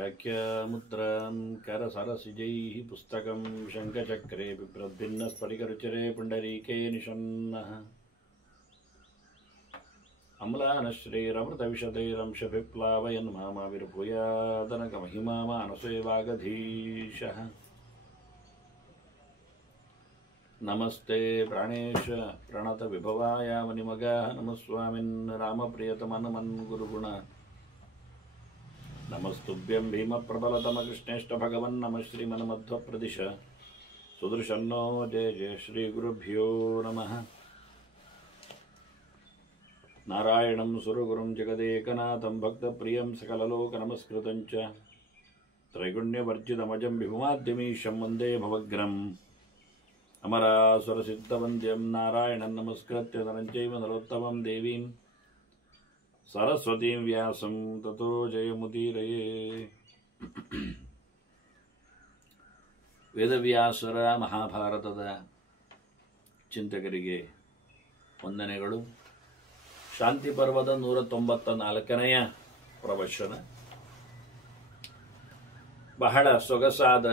व्याख्यामुद्रां करसरसिजैः पुस्तकं शङ्खचक्रे बिभ्रद्भिन्नस्फटिकरुचिरे पुण्डरीके निषण्णः अम्लानश्रीरमृतविशदैरंशभिप्लावयन् मामाविर्भूयादनकमहिमा मानसे वागधीशः नमस्ते प्राणेश प्रणतविभवाय मुनिमगाः नमस्वामिन् रामप्रियतमनमन् गुरुगुण नमस्तुभ्यं भीमप्रबलतमकृष्णेष्ट भगवन् नमः श्रीमन्मध्वप्रदिश सुदर्शन्नो जय जय श्रीगुरुभ्यो नमः नारायणं सुरगुरुं जगदेकनाथं भक्तप्रियं सकललोकनमस्कृतं च त्रैगुण्यवर्जितमजं विभुमाद्यमीशं वन्दे भवग्रम् अमरासुरसिद्धवन्द्यं नारायणं नमस्कृत्य नरं चैव नरोत्तमं देवीं सरस्वतीं व्यासं ततो जयमुदीरये ವೇದವ್ಯಾಸರ ಮಹಾಭಾರತದ ಚಿಂತಕರಿಗೆ ವಂದನೆಗಳು. ಶಾಂತಿ ಪರ್ವದ 194ನೆಯ ಪ್ರವಚನ. ಬಹಳ ಸೊಗಸಾದ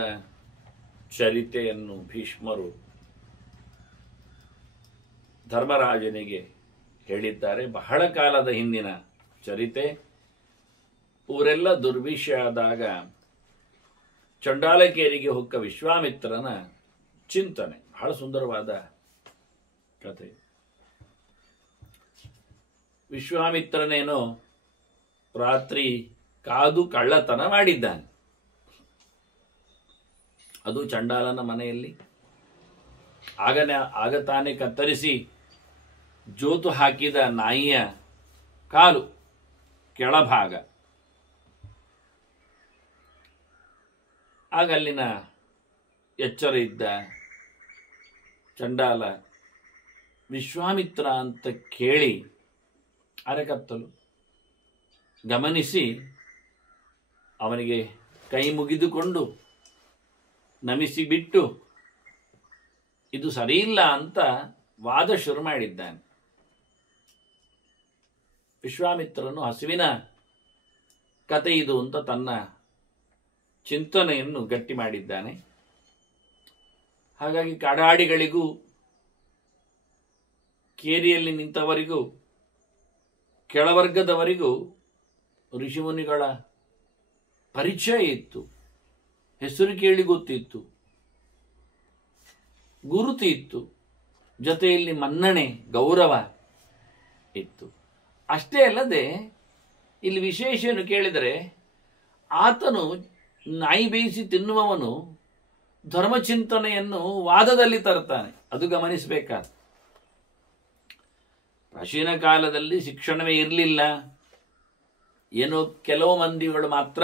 ಚರಿತೆಯನ್ನು ಭೀಷ್ಮರು ಧರ್ಮರಾಜನಿಗೆ ಹೇಳಿದ್ದಾರೆ. ಬಹಳ ಕಾಲದ ಹಿಂದಿನ ಚರಿತೆ. ಊರೆಲ್ಲ ದುರ್ಭಿಕ್ಷ ಆದಾಗ ಚಂಡಾಲಕೇರಿಗೆ ಹೊಕ್ಕ ವಿಶ್ವಾಮಿತ್ರನ ಚಿಂತನೆ. ಬಹಳ ಸುಂದರವಾದ ಕಥೆ. ವಿಶ್ವಾಮಿತ್ರನೇನೋ ರಾತ್ರಿ ಕಾದು ಕಳ್ಳತನ ಮಾಡಿದ್ದಾನೆ. ಅದು ಚಂಡಾಲನ ಮನೆಯಲ್ಲಿ. ಆಗ ತಾನೇ ಕತ್ತರಿಸಿ ಜೋತು ಹಾಕಿದ ನಾಯಿಯ ಕಾಲು ಕೆಳಭಾಗ. ಆಗ ಅಲ್ಲಿನ ಎಚ್ಚರ ಇದ್ದ ಚಂಡಾಲ ವಿಶ್ವಾಮಿತ್ರ ಅಂತ ಕೇಳಿ ಅರೆಕತ್ತಲು ಗಮನಿಸಿ ಅವನಿಗೆ ಕೈ ಮುಗಿದುಕೊಂಡು ನಮಿಸಿ ಬಿಟ್ಟು ಇದು ಸರಿಯಿಲ್ಲ ಅಂತ ವಾದ ಶುರು ಮಾಡಿದ್ದಾನೆ. ವಿಶ್ವಾಮಿತ್ರನು ಹಸುವಿನ ಕತೆ ಇದು ಅಂತ ತನ್ನ ಚಿಂತನೆಯನ್ನು ಗಟ್ಟಿ ಮಾಡಿದ್ದಾನೆ. ಹಾಗಾಗಿ ಕಾಡಾಡಿಗಳಿಗೂ ಕೇರಿಯಲ್ಲಿ ನಿಂತವರಿಗೂ ಕೆಳವರ್ಗದವರಿಗೂ ಋಷಿಮುನಿಗಳ ಪರಿಚಯ ಇತ್ತು. ಹೆಸರು ಕೇಳಿ ಗೊತ್ತಿತ್ತು, ಗುರುತು ಇತ್ತು, ಜೊತೆಯಲ್ಲಿ ಮನ್ನಣೆ ಗೌರವ ಇತ್ತು. ಅಷ್ಟೇ ಅಲ್ಲದೆ ಇಲ್ಲಿ ವಿಶೇಷವನ್ನು ಕೇಳಿದರೆ ಆತನು ನಾಯಿ ಬೇಯಿಸಿ ತಿನ್ನುವವನು ಧರ್ಮಚಿಂತನೆಯನ್ನು ವಾದದಲ್ಲಿ ತರ್ತಾನೆ. ಅದು ಗಮನಿಸಬೇಕಾದ. ಪ್ರಾಚೀನ ಕಾಲದಲ್ಲಿ ಶಿಕ್ಷಣವೇ ಇರಲಿಲ್ಲ. ಏನೋ ಕೆಲವು ಮಂದಿಗಳು ಮಾತ್ರ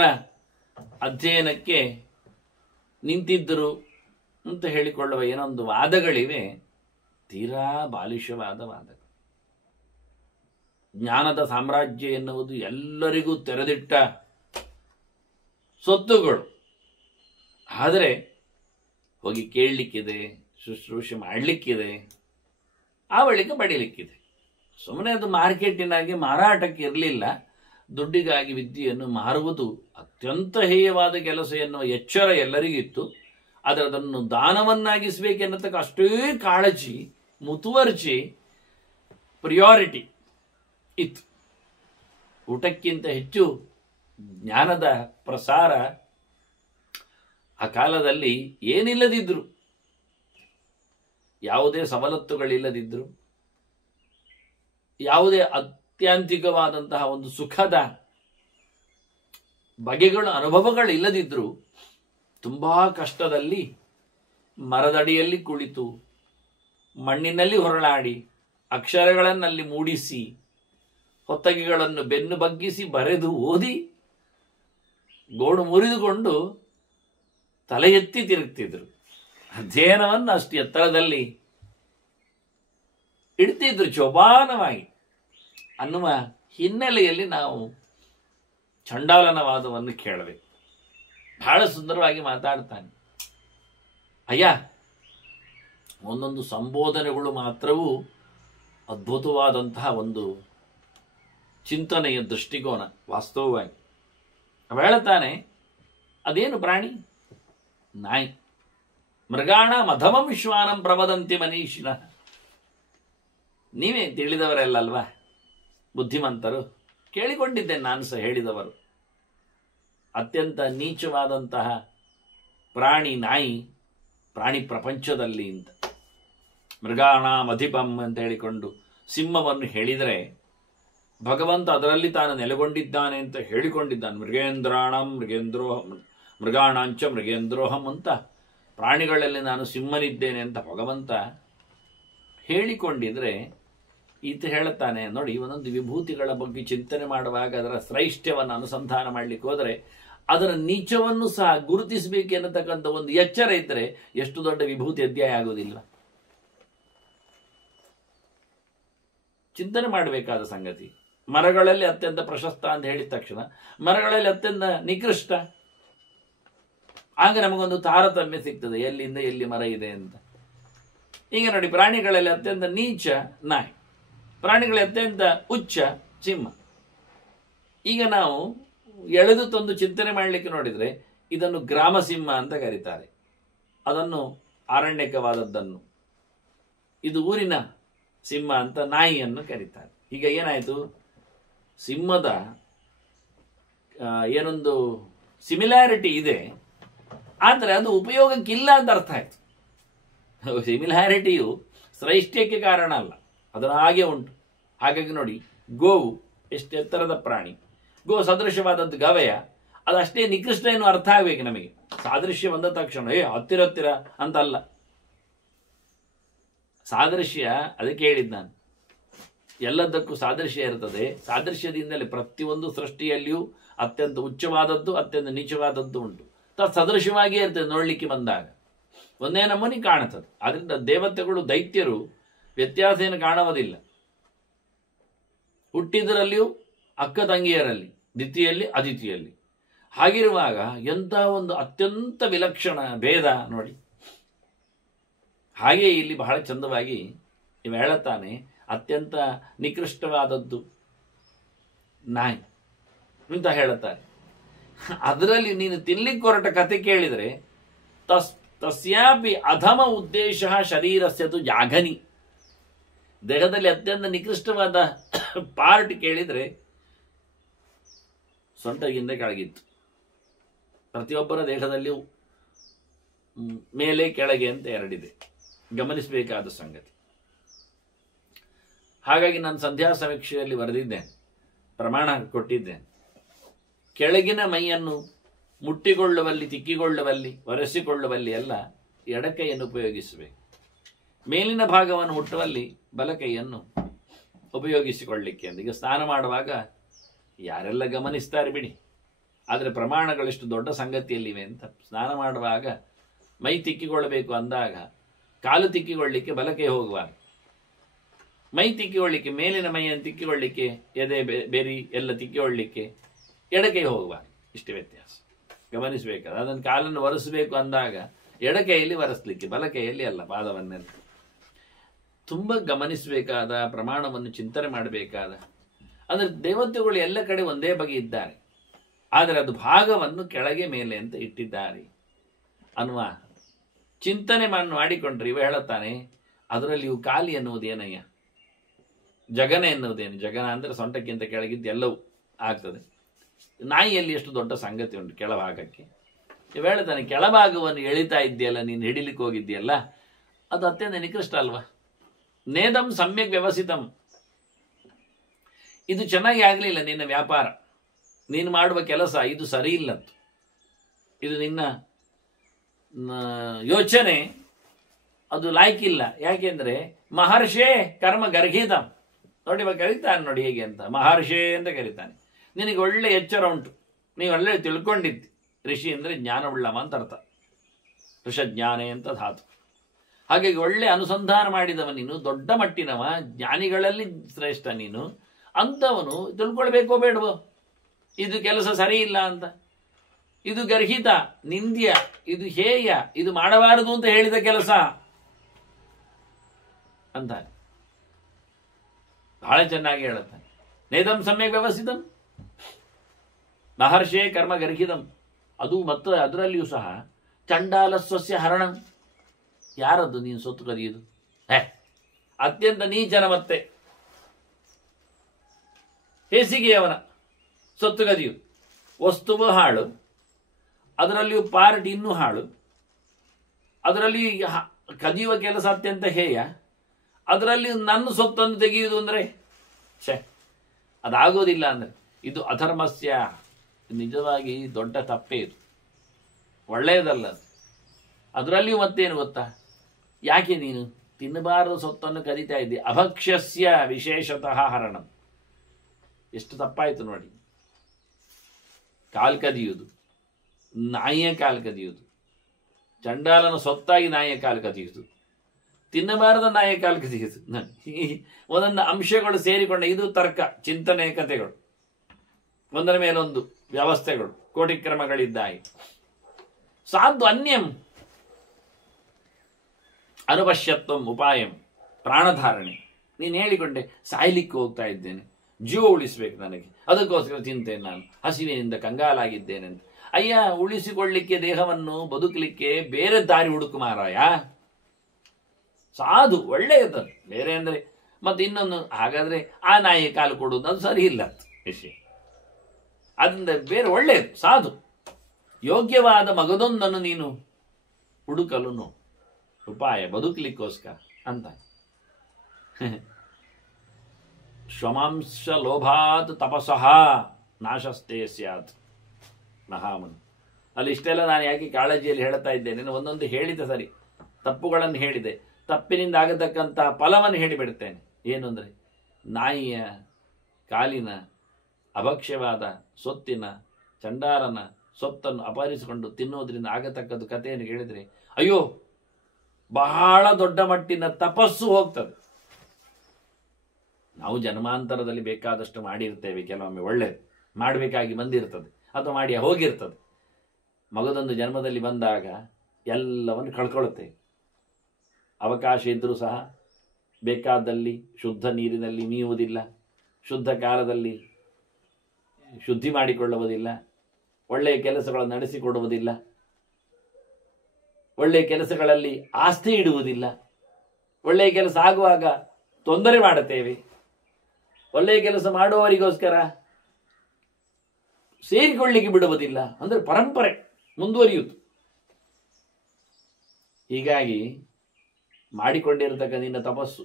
ಅಧ್ಯಯನಕ್ಕೆ ನಿಂತಿದ್ದರು ಅಂತ ಹೇಳಿಕೊಳ್ಳುವ ಏನೊಂದು ವಾದಗಳಿವೆ. ತೀರಾ ಬಾಲಿಶವಾದ ವಾದಗಳು. ಜ್ಞಾನದ ಸಾಮ್ರಾಜ್ಯ ಎನ್ನುವುದು ಎಲ್ಲರಿಗೂ ತೆರೆದಿಟ್ಟ ಸೊತ್ತುಗಳು. ಆದರೆ ಹೋಗಿ ಕೇಳಲಿಕ್ಕಿದೆ, ಶುಶ್ರೂಷೆ ಮಾಡಲಿಕ್ಕಿದೆ, ಆ ಬಳಿಕ ಬಡಿಲಿಕ್ಕಿದೆ. ಸುಮ್ಮನೆ ಅದು ಮಾರ್ಕೆಟಿನಾಗಿ ಮಾರಾಟಕ್ಕೆ ಇರಲಿಲ್ಲ. ದುಡ್ಡಿಗಾಗಿ ವಿದ್ಯೆಯನ್ನು ಮಾರುವುದು ಅತ್ಯಂತ ಹೇಯವಾದ ಕೆಲಸ ಎನ್ನುವ ಎಚ್ಚರ ಎಲ್ಲರಿಗಿತ್ತು. ಆದರೆ ಅದನ್ನು ದಾನವನ್ನಾಗಿಸಬೇಕೆನ್ನತಕ್ಕ ಅಷ್ಟೇ ಕಾಳಜಿ, ಮುತುವರ್ಜಿ, ಪ್ರಿಯಾರಿಟಿ ಇತ್ತು. ಊಟಕ್ಕಿಂತ ಹೆಚ್ಚು ಜ್ಞಾನದ ಪ್ರಸಾರ ಆ ಕಾಲದಲ್ಲಿ ಏನಿಲ್ಲದಿದ್ರು, ಯಾವುದೇ ಸವಲತ್ತುಗಳಿಲ್ಲದಿದ್ರು, ಯಾವುದೇ ಅತ್ಯಾಂತಿಕವಾದಂತಹ ಒಂದು ಸುಖದ ಬಗೆಗಳು ಅನುಭವಗಳಿಲ್ಲದಿದ್ರು, ತುಂಬಾ ಕಷ್ಟದಲ್ಲಿ ಮರದಡಿಯಲ್ಲಿ ಕುಳಿತು ಮಣ್ಣಿನಲ್ಲಿ ಹೊರಳಾಡಿ ಅಕ್ಷರಗಳನ್ನಲ್ಲಿ ಮೂಡಿಸಿ ಹೊತ್ತಗೆಗಳನ್ನು ಬೆನ್ನು ಬಗ್ಗಿಸಿ ಬರೆದು ಓದಿ ಗೋಡು ಮುರಿದುಕೊಂಡು ತಲೆ ಎತ್ತಿ ತಿರುಗ್ತಿದ್ರು. ಅಧ್ಯಯನವನ್ನು ಅಷ್ಟು ಎತ್ತರದಲ್ಲಿ ಇಡ್ತಿದ್ರು ಚೋಪಾನವಾಗಿ ಅನ್ನುವ ಹಿನ್ನೆಲೆಯಲ್ಲಿ ನಾವು ಚಂಡಾಲನ ವಾದವನ್ನು ಕೇಳಬೇಕು. ಬಹಳ ಸುಂದರವಾಗಿ ಮಾತಾಡ್ತಾನೆ. ಅಯ್ಯ, ಒಂದೊಂದು ಸಂಬೋಧನೆಗಳು ಮಾತ್ರವೂ ಅದ್ಭುತವಾದಂತಹ ಒಂದು ಚಿಂತನೆಯ ದೃಷ್ಟಿಕೋನ. ವಾಸ್ತವವಾಗಿ ಅವ ಹೇಳ್ತಾನೆ, ಅದೇನು ಪ್ರಾಣಿ? ನಾಯಿ. ಮೃಗಾಣ ಮಧಮಂ ಶ್ವಾನಂ ಪ್ರವದಂತಿ ಮನೀಷಿನ. ನೀವೇ ತಿಳಿದವರೆಲ್ಲಲ್ವಾ, ಬುದ್ಧಿಮಂತರು. ಕೇಳಿಕೊಂಡಿದ್ದೇನೆ ನಾನು ಸಹ ಹೇಳಿದವರು. ಅತ್ಯಂತ ನೀಚವಾದಂತಹ ಪ್ರಾಣಿ ನಾಯಿ, ಪ್ರಾಣಿ ಪ್ರಪಂಚದಲ್ಲಿ ಅಂತ. ಮೃಗಾಣ ಮಧಿಪಂ ಅಂತ ಹೇಳಿಕೊಂಡು ಸಿಂಹವನ್ನು ಹೇಳಿದರೆ ಭಗವಂತ ಅದರಲ್ಲಿ ತಾನು ನೆಲೆಗೊಂಡಿದ್ದಾನೆ ಅಂತ ಹೇಳಿಕೊಂಡಿದ್ದಾನೆ. ಮೃಗೇಂದ್ರಾಣಂ ಮೃಗಾಣಾಂಚ ಮೃಗೇಂದ್ರೋಹಂ ಅಂತ, ಪ್ರಾಣಿಗಳಲ್ಲಿ ನಾನು ಸಿಂಹನಿದ್ದೇನೆ ಅಂತ ಭಗವಂತ ಹೇಳಿಕೊಂಡಿದ್ರೆ ಈತ ಹೇಳುತ್ತಾನೆ ನೋಡಿ. ಒಂದೊಂದು ವಿಭೂತಿಗಳ ಬಗ್ಗೆ ಚಿಂತನೆ ಮಾಡುವಾಗ ಅದರ ಶ್ರೈಷ್ಠ್ಯವನ್ನು ಅನುಸಂಧಾನ ಮಾಡಲಿಕ್ಕೆ ಹೋದರೆ ಅದರ ನೀಚವನ್ನು ಸಹ ಗುರುತಿಸಬೇಕೆನ್ನತಕ್ಕಂಥ ಒಂದು ಎಚ್ಚರ ಇದ್ದರೆ ಎಷ್ಟು ದೊಡ್ಡ ವಿಭೂತಿ ಅಧ್ಯಾಯ ಆಗುವುದಿಲ್ಲ. ಚಿಂತನೆ ಮಾಡಬೇಕಾದ ಸಂಗತಿ. ಮರಗಳಲ್ಲಿ ಅತ್ಯಂತ ಪ್ರಶಸ್ತ ಅಂತ ಹೇಳಿದ ತಕ್ಷಣ ಮರಗಳಲ್ಲಿ ಅತ್ಯಂತ ನಿಕೃಷ್ಟ, ಆಗ ನಮಗೊಂದು ತಾರತಮ್ಯ ಸಿಗ್ತದೆ ಎಲ್ಲಿಂದ ಎಲ್ಲಿ ಮರ ಇದೆ ಅಂತ. ಈಗ ನೋಡಿ, ಪ್ರಾಣಿಗಳಲ್ಲಿ ಅತ್ಯಂತ ನೀಚ ನಾಯಿ, ಪ್ರಾಣಿಗಳ ಅತ್ಯಂತ ಉಚ್ಚ ಸಿಂಹ. ಈಗ ನಾವು ಎಳೆದು ತಂದು ಚಿಂತನೆ ಮಾಡಲಿಕ್ಕೆ ನೋಡಿದರೆ ಇದನ್ನು ಗ್ರಾಮ ಸಿಂಹ ಅಂತ ಕರೀತಾರೆ, ಅದನ್ನು ಆರಣ್ಯಕವಾದದ್ದನ್ನು. ಇದು ಊರಿನ ಸಿಂಹ ಅಂತ ನಾಯಿಯನ್ನು ಕರೀತಾರೆ. ಈಗ ಏನಾಯಿತು, ಸಿಂಹದ ಏನೊಂದು ಸಿಮಿಲಾರಿಟಿ ಇದೆ, ಆದರೆ ಅದು ಉಪಯೋಗಕ್ಕಿಲ್ಲ ಅಂತ ಅರ್ಥ ಆಯ್ತು. ಸಿಮಿಲಾರಿಟಿಯು ಶ್ರೈಷ್ಠ್ಯಕ್ಕೆ ಕಾರಣ ಅಲ್ಲ, ಅದರ ಹಾಗೆ ಉಂಟು. ಹಾಗಾಗಿ ನೋಡಿ, ಗೋವು ಎಷ್ಟು ಎತ್ತರದ ಪ್ರಾಣಿ, ಗೋ ಸದೃಶವಾದದ್ದು ಗವಯ, ಅದಷ್ಟೇ ನಿಕೃಷ್ಟ ಏನು ಅರ್ಥ ಆಗಬೇಕು ನಮಗೆ. ಸಾದೃಶ್ಯ ಬಂದ ತಕ್ಷಣ ಹತ್ತಿರ ಹತ್ತಿರ ಅಂತಲ್ಲ. ಸಾದೃಶ್ಯ ಅದಕ್ಕೆ ಹೇಳಿದ್ದು ನಾನು, ಎಲ್ಲದಕ್ಕೂ ಸಾದೃಶ್ಯ ಇರ್ತದೆ. ಸಾದೃಶ್ಯದಿಂದಲೇ ಪ್ರತಿಯೊಂದು ಸೃಷ್ಟಿಯಲ್ಲಿಯೂ ಅತ್ಯಂತ ಉಚ್ಚವಾದದ್ದು ಅತ್ಯಂತ ನೀಚವಾದದ್ದು ಉಂಟು. ಸದೃಶವಾಗಿಯೇ ಇರ್ತದೆ. ನೋಡಲಿಕ್ಕೆ ಬಂದಾಗ ಒಂದೇ ನಮೂನಿ ಕಾಣುತ್ತದೆ. ಆದ್ರಿಂದ ದೇವತೆಗಳು ದೈತ್ಯರು ವ್ಯತ್ಯಾಸ ಏನು ಕಾಣುವುದಿಲ್ಲ. ಹುಟ್ಟಿದರಲ್ಲಿಯೂ ಅಕ್ಕ ತಂಗಿಯರಲ್ಲಿ, ದಿತಿಯಲ್ಲಿ ಅದಿತಿಯಲ್ಲಿ. ಹಾಗಿರುವಾಗ ಎಂಥ ಒಂದು ಅತ್ಯಂತ ವಿಲಕ್ಷಣ ಭೇದ ನೋಡಿ. ಹಾಗೆ ಇಲ್ಲಿ ಬಹಳ ಚಂದವಾಗಿ ಇವು ಹೇಳುತ್ತಾನೆ, ಅತ್ಯಂತ ನಿಕೃಷ್ಟವಾದದ್ದು ನಾಯಿ ಅಂತ ಹೇಳುತ್ತಾರೆ. ಅದರಲ್ಲಿ ನೀನು ತಿನ್ಲಿಕ್ಕೆ ಹೊರಟ ಕತೆ ಕೇಳಿದರೆ ತಸ್ಯಾಪಿ ಅಧಮ ಉದ್ದೇಶ ಶರೀರಸ್ಯತು ಜಾಘನಿ. ದೇಹದಲ್ಲಿ ಅತ್ಯಂತ ನಿಕೃಷ್ಟವಾದ ಪಾರ್ಟ್ ಕೇಳಿದರೆ ಸೊಂಟಗಿಂದ ಕೆಳಗಿತ್ತು. ಪ್ರತಿಯೊಬ್ಬರ ದೇಹದಲ್ಲಿಯೂ ಮೇಲೆ ಕೆಳಗೆ ಅಂತ ಎರಡಿದೆ, ಗಮನಿಸಬೇಕಾದ ಸಂಗತಿ. ಹಾಗಾಗಿ ನಾನು ಸಂಧ್ಯಾ ಸಮೀಕ್ಷೆಯಲ್ಲಿ ಬರೆದಿದ್ದೇನೆ, ಪ್ರಮಾಣ ಕೊಟ್ಟಿದ್ದೇನೆ. ಕೆಳಗಿನ ಮೈಯನ್ನು ಮುಟ್ಟಿಕೊಳ್ಳುವಲ್ಲಿ, ತಿಕ್ಕಿಕೊಳ್ಳುವಲ್ಲಿ, ಒರೆಸಿಕೊಳ್ಳುವಲ್ಲಿ ಎಲ್ಲ ಎಡಕೈಯನ್ನು ಉಪಯೋಗಿಸಬೇಕು. ಮೇಲಿನ ಭಾಗವನ್ನು ಮುಟ್ಟುವಲ್ಲಿ ಬಲಕೈಯನ್ನು ಉಪಯೋಗಿಸಿಕೊಳ್ಳಿಕ್ಕೆ ಅಂತ. ಈಗ ಸ್ನಾನ ಮಾಡುವಾಗ ಯಾರೆಲ್ಲ ಗಮನಿಸ್ತಾರೆ ಬಿಡಿ, ಆದರೆ ಪ್ರಮಾಣಗಳೆಷ್ಟು ದೊಡ್ಡ ಸಂಗತಿಯಲ್ಲಿವೆ ಅಂತ. ಸ್ನಾನ ಮಾಡುವಾಗ ಮೈ ತಿಕ್ಕಿಕೊಳ್ಳಬೇಕು ಅಂದಾಗ ಕಾಲು ತಿಕ್ಕಿಕೊಳ್ಳಿಕ್ಕೆ ಬಲಕೈ ಹೋಗಬಾರದು. ಮೈ ತಿಕ್ಕಿಕೊಳ್ಳಿಕ್ಕೆ, ಮೇಲಿನ ಮೈಯನ್ನು ತಿಕ್ಕಿಕೊಳ್ಳಿಕ್ಕೆ, ಎದೆ ಬೆರಿ ಎಲ್ಲ ತಿಕ್ಕಿಕೊಳ್ಳಿಕ್ಕೆ ಎಡಕೈ ಹೋಗಬಾರದು. ಇಷ್ಟು ವ್ಯತ್ಯಾಸ ಗಮನಿಸಬೇಕಾದ. ಅದನ್ನು ಕಾಲನ್ನು ಒರೆಸಬೇಕು ಅಂದಾಗ ಎಡಕೈಯಲ್ಲಿ ಒರೆಸಲಿಕ್ಕೆ, ಬಲಕೈಯಲ್ಲಿ ಅಲ್ಲ, ಪಾದವನ್ನೆಲ್ಲ. ತುಂಬ ಗಮನಿಸಬೇಕಾದ, ಪ್ರಮಾಣವನ್ನು ಚಿಂತನೆ ಮಾಡಬೇಕಾದ. ಅಂದರೆ ದೇವತೆಗಳು ಎಲ್ಲ ಕಡೆ ಒಂದೇ ಬಗೆ ಇದ್ದಾರೆ, ಆದರೆ ಅದು ಭಾಗವನ್ನು ಕೆಳಗೆ ಮೇಲೆ ಅಂತ ಇಟ್ಟಿದ್ದಾರೆ ಅನ್ನುವ ಚಿಂತನೆ ಮಾಡಿಕೊಂಡ್ರೆ ಇವ ಹೇಳುತ್ತಾನೆ. ಅದರಲ್ಲಿ ಇವು ಖಾಲಿ ಎನ್ನುವುದು ಏನಯ್ಯ, ಜಗನ ಎನ್ನುವುದೇನು? ಜಗನ ಅಂದರೆ ಸೊಂಟಕ್ಕಿಂತ ಕೆಳಗಿದ್ದು ಎಲ್ಲವೂ ಆಗ್ತದೆ. ನಾಯಿಯಲ್ಲಿ ಎಷ್ಟು ದೊಡ್ಡ ಸಂಗತಿ ಉಂಟು ಕೆಳಭಾಗಕ್ಕೆ. ಇವ ಹೇಳ್ತಾನೆ, ಕೆಳಭಾಗವನ್ನು ಎಳಿತಾ ಇದ್ದೀಯಲ್ಲ ನೀನು, ಹಿಡಿಲಿಕ್ಕೆ ಹೋಗಿದ್ದೀಯಲ್ಲ, ಅದು ಅತ್ಯಂತ ನಿಕೃಷ್ಟ ಅಲ್ವಾ? ನೇದಂ ಸಮ್ಯಕ್ ವ್ಯವಸ್ಥಿತಂ. ಇದು ಚೆನ್ನಾಗಿ ಆಗಲಿಲ್ಲ ನಿನ್ನ ವ್ಯಾಪಾರ, ನೀನು ಮಾಡುವ ಕೆಲಸ ಇದು ಸರಿ ಇಲ್ಲಂತ. ಇದು ನಿನ್ನ ಯೋಚನೆ ಅದು ಲಾಯ್ಕಿಲ್ಲ. ಯಾಕೆಂದ್ರೆ ಮಹರ್ಷೇ ಕರ್ಮ ಗರ್ಹಿತಂ. ನೋಡಿ ಇವಾಗ ಕರೀತಾನೆ ನೋಡಿ ಹೇಗೆ ಅಂತ, ಮಹರ್ಷೇ ಅಂತ ಕರೀತಾನೆ. ನಿನಗೆ ಒಳ್ಳೆ ಎಚ್ಚರ ಉಂಟು, ನೀವು ಒಳ್ಳೆ ತಿಳ್ಕೊಂಡಿದ್ದಿ. ಋಷಿ ಅಂದರೆ ಜ್ಞಾನವುಳ್ಳವ ಅಂತ ಅರ್ಥ, ಋಷಜ್ಞಾನೇ ಅಂತ ಧಾತು. ಹಾಗಾಗಿ ಒಳ್ಳೆ ಅನುಸಂಧಾನ ಮಾಡಿದವ ನೀನು, ದೊಡ್ಡ ಮಟ್ಟಿನವ, ಜ್ಞಾನಿಗಳಲ್ಲಿ ಶ್ರೇಷ್ಠ ನೀನು. ಅಂಥವನು ತಿಳ್ಕೊಳ್ಬೇಕೋ ಬೇಡವೋ ಇದು ಕೆಲಸ ಸರಿ ಇಲ್ಲ ಅಂತ? ಇದು ಗರ್ಹಿತ, ನಿಂದ್ಯ, ಇದು ಹೇಯ, ಇದು ಮಾಡಬಾರದು ಅಂತ ಹೇಳಿದ ಕೆಲಸ ಅಂತ ಬಹಳ ಚೆನ್ನಾಗಿ ಹೇಳುತ್ತಾನೆ. ನೇದಂ ಸಮ್ಯಕ್ ವ್ಯವಸ್ಥಿತಂ ಮಹರ್ಷೇ ಕರ್ಮ ಗರ್ಹಿತಂ. ಅದು ಮತ್ತು ಅದರಲ್ಲಿಯೂ ಸಹ ಚಂಡಾಲ ಸ್ವಸ್ಯ ಹರಣ. ಯಾರದ್ದು ನೀನು ಸೊತ್ತು ಕದಿಯುವುದು? ಅತ್ಯಂತ ನೀಚನ ಮತ್ತೆ ಹೇಸಿಗೆಯವನ ಸೊತ್ತು ಕದಿಯುವುದು. ವಸ್ತುವು ಹಾಳು, ಅದರಲ್ಲಿಯೂ ಪಾರ್ಟಿ ಇನ್ನೂ ಹಾಳು, ಅದರಲ್ಲಿ ಕದಿಯುವ ಕೆಲಸ ಅತ್ಯಂತ ಹೇಯ, ಅದರಲ್ಲಿ ನನ್ನ ಸೊತ್ತನ್ನು ತೆಗೆಯುವುದು ಅಂದರೆ ಅದಾಗೋದಿಲ್ಲ. ಅಂದರೆ ಇದು ಅಧರ್ಮಸ್ಯ, ನಿಜವಾಗಿ ದೊಡ್ಡ ತಪ್ಪೇ ಇದು, ಒಳ್ಳೆಯದಲ್ಲ. ಅದರಲ್ಲಿಯೂ ಮತ್ತೇನು ಗೊತ್ತಾ, ಯಾಕೆ ನೀನು ತಿನ್ನಬಾರದು ಸೊತ್ತನ್ನು ಕರೀತಾ ಇದ್ದಿ? ಅಭಕ್ಷ್ಯಸ್ಯ ವಿಶೇಷತಃ ಹರಣಂ. ಎಷ್ಟು ತಪ್ಪಾಯಿತು ನೋಡಿ. ಕಾಲ್ ಕದಿಯುವುದು, ನಾಯಿಯ ಕಾಲು ಕದಿಯುವುದು, ಚಂಡಾಲನ ಸೊತ್ತಾಗಿ ನಾಯಿಯ ಕಾಲು ಕದಿಯುವುದು, ತಿನ್ನಬಾರದ ನಾಯಿಯ ಕಾಲು ಕದಿಯುವುದು. ಒಂದೊಂದು ಅಂಶಗಳು ಸೇರಿಕೊಂಡ ಇದು ತರ್ಕ, ಚಿಂತನೆಯ ಕಥೆಗಳು, ಒಂದರ ಮೇಲೊಂದು ವ್ಯವಸ್ಥೆಗಳು, ಕೋಟಿ ಕ್ರಮಗಳಿದ್ದಾಯಿ. ಸಾಧು ಅನ್ಯಂ ಅನುಪಶ್ಯತ್ವಂ ಉಪಾಯಂ ಪ್ರಾಣಧಾರಣೆ. ನೀನು ಹೇಳಿಕೊಂಡೆ ಸಾಯ್ಲಿಕ್ಕೆ ಹೋಗ್ತಾ ಇದ್ದೇನೆ, ಜೀವ ಉಳಿಸ್ಬೇಕು ನನಗೆ, ಅದಕ್ಕೋಸ್ಕರ ತಿಂತೇನೆ, ನಾನು ಹಸಿವಿನಿಂದ ಕಂಗಾಲಾಗಿದ್ದೇನೆ ಅಂತ. ಅಯ್ಯ, ಉಳಿಸಿಕೊಳ್ಳಿಕ್ಕೆ ದೇಹವನ್ನು ಬದುಕಲಿಕ್ಕೆ ಬೇರೆ ದಾರಿ ಹುಡುಕು ಮಾರಾಯ. ಸಾಧು ಒಳ್ಳೆಯದು, ಬೇರೆ ಅಂದರೆ ಮತ್ತೆ ಇನ್ನೊಂದು. ಹಾಗಾದ್ರೆ ಆ ನಾಯಿ ಕಾಲು ಕೊಡುವುದು ಅದು ಸರಿ ಇಲ್ಲ ವಿಷಯ. ಅದರಿಂದ ಬೇರೆ ಒಳ್ಳೆಯದು ಸಾಧು. ಯೋಗ್ಯವಾದ ಮಗದೊಂದನ್ನು ನೀನು ಹುಡುಕಲು ಉಪಾಯ, ಬದುಕಲಿಕ್ಕೋಸ್ಕರ ಅಂತ. ಶ್ವಮಾಂಶ ಲೋಭಾತ್ ತಪಸಃ ನಾಶಸ್ತೇ ಸ್ಯಾತ್ ಮಹಾಮನು. ಅಲ್ಲಿ ಇಷ್ಟೆಲ್ಲ ನಾನು ಯಾಕೆ ಕಾಳಜಿಯಲ್ಲಿ ಹೇಳ್ತಾ ಇದ್ದೇನೆ, ಒಂದೊಂದು ಹೇಳಿದೆ ಸರಿ, ತಪ್ಪುಗಳನ್ನು ಹೇಳಿದೆ, ತಪ್ಪಿನಿಂದ ಆಗತಕ್ಕಂಥ ಫಲವನ್ನು ಹೇಳಿಬಿಡ್ತೇನೆ. ಏನು ಅಂದರೆ, ನಾಯಿಯ ಕಾಲಿನ ಅಭಕ್ಷ್ಯವಾದ ಸೊತ್ತಿನ ಚಂಡಾಲನ ಸೊತ್ತನ್ನು ಅಪಹರಿಸಿಕೊಂಡು ತಿನ್ನುವುದರಿಂದ ಆಗತಕ್ಕದ್ದು ಕಥೆಯನ್ನು ಕೇಳಿದರೆ ಅಯ್ಯೋ ಬಹಳ ದೊಡ್ಡ ಮಟ್ಟಿನ ತಪಸ್ಸು ಹೋಗ್ತದೆ. ನಾವು ಜನ್ಮಾಂತರದಲ್ಲಿ ಬೇಕಾದಷ್ಟು ಮಾಡಿರ್ತೇವೆ, ಕೆಲವೊಮ್ಮೆ ಒಳ್ಳೆಯದು ಮಾಡಬೇಕಾಗಿ ಬಂದಿರ್ತದೆ ಅಥವಾ ಮಾಡಿ ಹೋಗಿರ್ತದೆ. ಮಗದೊಂದು ಜನ್ಮದಲ್ಲಿ ಬಂದಾಗ ಎಲ್ಲವನ್ನು ಕಳ್ಕೊಳ್ಳುತ್ತೇವೆ. ಅವಕಾಶ ಇದ್ದರೂ ಸಹ ಬೇಕಾದಲ್ಲಿ ಶುದ್ಧ ನೀರಿನಲ್ಲಿ ಮೀಯುವುದಿಲ್ಲ, ಶುದ್ಧ ಕಾಲದಲ್ಲಿ ಶುದ್ಧಿ ಮಾಡಿಕೊಳ್ಳುವುದಿಲ್ಲ, ಒಳ್ಳೆಯ ಕೆಲಸಗಳನ್ನು ನಡೆಸಿಕೊಡುವುದಿಲ್ಲ, ಒಳ್ಳೆಯ ಕೆಲಸಗಳಲ್ಲಿ ಆಸ್ಥೆ ಇಡುವುದಿಲ್ಲ, ಒಳ್ಳೆಯ ಕೆಲಸ ಆಗುವಾಗ ತೊಂದರೆ ಮಾಡುತ್ತೇವೆ, ಒಳ್ಳೆಯ ಕೆಲಸ ಮಾಡುವವರಿಗೋಸ್ಕರ ಸೇರಿಕೊಳ್ಳಿಕ್ಕೆ ಬಿಡುವುದಿಲ್ಲ. ಅಂದರೆ ಪರಂಪರೆ ಮುಂದುವರಿಯುವುದು. ಹೀಗಾಗಿ ಮಾಡಿಕೊಂಡಿರತಕ್ಕ ನಿನ್ನ ತಪಸ್ಸು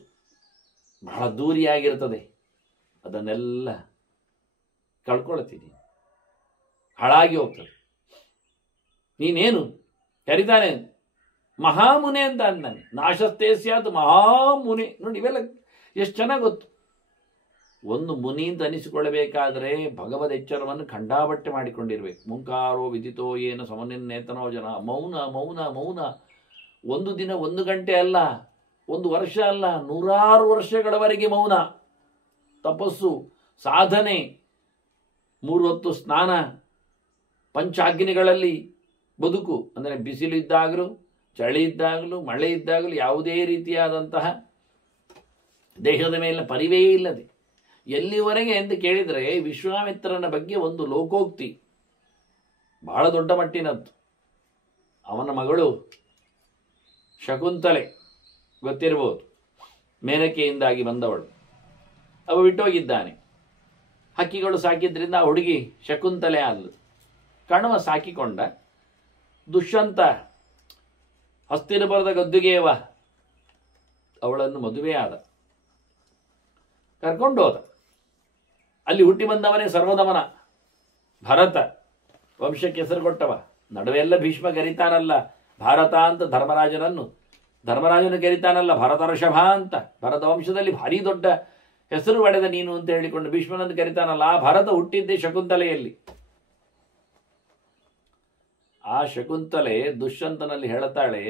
ಬಹಳ ದೂರಿಯಾಗಿರ್ತದೆ. ಅದನ್ನೆಲ್ಲ ಕಳ್ಕೊಳ್ತೀನಿ, ಹಾಳಾಗಿ ಹೋಗ್ತದೆ. ನೀನೇನು ಕರಿತಾನೆ ಮಹಾಮುನೆ ಅಂತ ಅಂದಾನೆ. ನಾಶಸ್ತೇ ಸ್ಯಾತ್ ಮಹಾಮುನೆ. ನೋಡಿ, ಇವೆಲ್ಲ ಎಷ್ಟು ಚೆನ್ನಾಗಿ ಗೊತ್ತು. ಒಂದು ಮುನಿ ಅಂತ ಅನಿಸಿಕೊಳ್ಳಬೇಕಾದ್ರೆ ಭಗವದ್ ಎಚ್ಚರವನ್ನು ಖಂಡಾಬಟ್ಟೆ ಮಾಡಿಕೊಂಡಿರ್ಬೇಕು. ಮುಂಕಾರೋ ವಿದಿತೋ ಏನು ಸಮನ್ನೇತನೋ ಜನ. ಮೌನ ಮೌನ ಮೌನ. ಒಂದು ದಿನ, ಒಂದು ಗಂಟೆ ಅಲ್ಲ, ಒಂದು ವರ್ಷ ಅಲ್ಲ, 100 ವರ್ಷಗಳವರೆಗೆ ಮೌನ, ತಪಸ್ಸು, ಸಾಧನೆ, 3 ಹೊತ್ತು ಸ್ನಾನ, ಪಂಚಾಗ್ನಿಗಳಲ್ಲಿ ಬದುಕು. ಅಂದರೆ ಬಿಸಿಲು ಇದ್ದಾಗಲೂ, ಚಳಿ ಇದ್ದಾಗಲೂ, ಮಳೆ ಇದ್ದಾಗಲೂ ಯಾವುದೇ ರೀತಿಯಾದಂತಹ ದೇಹದ ಮೇಲೆ ಪರಿವೇ ಇಲ್ಲದೆ. ಎಲ್ಲಿವರೆಗೆ ಎಂದು ಕೇಳಿದರೆ ವಿಶ್ವಾಮಿತ್ರನ ಬಗ್ಗೆ ಒಂದು ಲೋಕೋಕ್ತಿ ಬಹಳ ದೊಡ್ಡ ಮಟ್ಟಿನದ್ದು. ಅವನ ಮಗಳು ಶಕುಂತಲೆ ಗೊತ್ತಿರಬಹುದು, ಮೇನಕೆಯಿಂದಾಗಿ ಬಂದವಳು. ಅವ ಬಿಟ್ಟೋಗಿದ್ದಾನೆ. ಹಕ್ಕಿಗಳು ಸಾಕಿದ್ರಿಂದ ಆ ಹುಡುಗಿ ಶಕುಂತಲೆ ಆದ್ಲು. ಕಣವ ಸಾಕಿಕೊಂಡ. ದುಷ್ಯಂತ ಹಸ್ತಿನಪುರದ ಗದ್ದುಗೆಯವ ಅವಳನ್ನು ಮದುವೆ ಆದ, ಕರ್ಕೊಂಡು ಹೋದ. ಅಲ್ಲಿ ಹುಟ್ಟಿ ಬಂದವನೇ ಸರ್ವದಮನ ಭರತ, ವಂಶಕ್ಕೆ ಹೆಸರು ಕೊಟ್ಟವ. ನಡುವೆಲ್ಲ ಭೀಷ್ಮ ಕರೀತಾನಲ್ಲ ಭಾರತ ಅಂತ ಧರ್ಮರಾಜನು ಕರೀತಾನಲ್ಲ ಭರತ ಋಷಭ ಅಂತ. ಭರತ ವಂಶದಲ್ಲಿ ಭಾರಿ ದೊಡ್ಡ ಹೆಸರು ಪಡೆದ ನೀನು ಅಂತ ಹೇಳಿಕೊಂಡು ಭೀಷ್ಮನನ್ನು ಕರೀತಾನಲ್ಲ. ಆ ಭರತ ಹುಟ್ಟಿದ್ದೆ ಶಕುಂತಲೆಯಲ್ಲಿ. ಆ ಶಕುಂತಲೆ ದುಷ್ಯಂತನಲ್ಲಿ ಹೇಳುತ್ತಾಳೆ,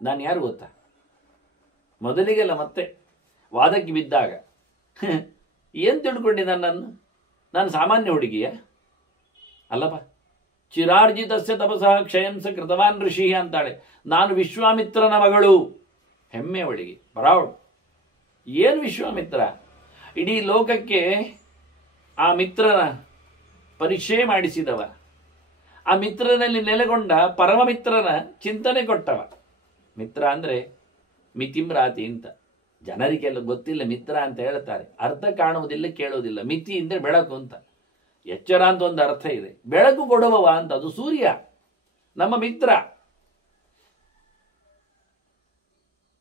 ನಾನು ಯಾರು ಗೊತ್ತಾ? ಮೊದಲಿಗೆಲ್ಲ ಮತ್ತೆ ವಾದಕ್ಕೆ ಬಿದ್ದಾಗ ಏನು ತಿಳ್ಕೊಂಡಿ ನನ್ನನ್ನು? ನಾನು ಸಾಮಾನ್ಯ ಹುಡುಗಿಯ ಅಲ್ಲಪ್ಪ. ಚಿರಾರ್ಜಿತಸ್ಯ ತಪಸಃ ಕ್ಷಯಂಸ ಕೃತವಾನ್ ಋಷಿ ಅಂತಾಳೆ. ನಾನು ವಿಶ್ವಾಮಿತ್ರನ ಮಗಳು. ಹೆಮ್ಮೆ ಅವಳಿಗೆ, ಬರಾವಳು. ಏನು ವಿಶ್ವಾಮಿತ್ರ? ಇಡೀ ಲೋಕಕ್ಕೆ ಆ ಮಿತ್ರನ ಪರಿಚಯ ಮಾಡಿಸಿದವ. ಆ ಮಿತ್ರನಲ್ಲಿ ನೆಲೆಗೊಂಡ ಪರಮಮಿತ್ರನ ಚಿಂತನೆ ಕೊಟ್ಟವ. ಮಿತ್ರ ಅಂದ್ರೆ ಮಿತಿಮ್ರಾತಿ ಅಂತ. ಜನರಿಗೆಲ್ಲ ಗೊತ್ತಿಲ್ಲ ಮಿತ್ರ ಅಂತ ಹೇಳ್ತಾರೆ, ಅರ್ಥ ಕಾಣುವುದಿಲ್ಲ, ಕೇಳುವುದಿಲ್ಲ. ಮಿತಿ ಅಂದ್ರೆ ಬೆಳಕು ಅಂತ, ಎಚ್ಚರ ಅಂತ ಒಂದು ಅರ್ಥ ಇದೆ. ಬೆಳಕು ಕೊಡುವವ ಅಂತ, ಅದು ಸೂರ್ಯ ನಮ್ಮ ಮಿತ್ರ.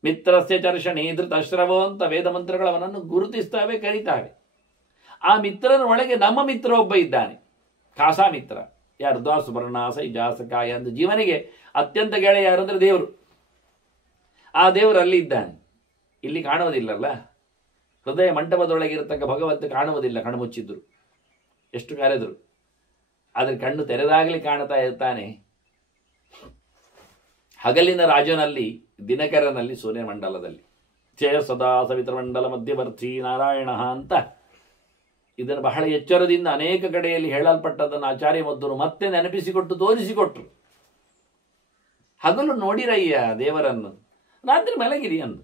ಮಿತ್ರಸ್ಯ ಚರ್ಷಣಿ ಧೃತಶ್ರವೋ ಅಂತ ವೇದ ಮಂತ್ರಗಳು ಅವನನ್ನು ಗುರುತಿಸ್ತವೆ, ಕರೀತಾವೆ. ಆ ಮಿತ್ರನ ಒಳಗೆ ನಮ್ಮ ಮಿತ್ರ ಒಬ್ಬ ಇದ್ದಾನೆ, ಖಾಸಾ ಮಿತ್ರ. ಯಾರು? ದ್ವಾಸುಪರ್ಣಾಸ ಜಾಸಕಾಯ ಅಂತ ಜೀವನಿಗೆ ಅತ್ಯಂತ ಗೆಳೆಯ ಯಾರು ಅಂದ್ರೆ ದೇವರು. ಆ ದೇವರು ಅಲ್ಲಿ ಇದ್ದಾನೆ, ಇಲ್ಲಿ ಕಾಣುವುದಿಲ್ಲಲ್ಲ. ಹೃದಯ ಮಂಟಪದೊಳಗಿರತಕ್ಕ ಭಗವಂತ ಕಾಣುವುದಿಲ್ಲ, ಕಣ್ಮುಚ್ಚಿದ್ರು, ಎಷ್ಟು ಕರೆದ್ರು. ಆದ್ರೆ ಕಣ್ಣು ತೆರೆದಾಗಲಿ ಕಾಣ್ತಾ ಇರ್ತಾನೆ. ಹಗಲಿನ ರಾಜನಲ್ಲಿ, ದಿನಕರನಲ್ಲಿ, ಸೂರ್ಯಮಂಡಲದಲ್ಲಿ. ಜಯ ಸದಾ ಸವಿತೃಮಂಡಲ ಮಧ್ಯವರ್ತಿ ನಾರಾಯಣ ಅಂತ ಇದನ್ನು ಬಹಳ ಎಚ್ಚರದಿಂದ ಅನೇಕ ಕಡೆಯಲ್ಲಿ ಹೇಳಲ್ಪಟ್ಟದನ್ನು ಆಚಾರ್ಯ ಮಧ್ವರು ಮತ್ತೆ ನೆನಪಿಸಿಕೊಟ್ಟು ತೋರಿಸಿಕೊಟ್ರು. ಹಗಲು ನೋಡಿರಯ್ಯ ದೇವರನ್ನು, ರಾತ್ರಿ ಮಲಗಿರಿ ಅಂದು.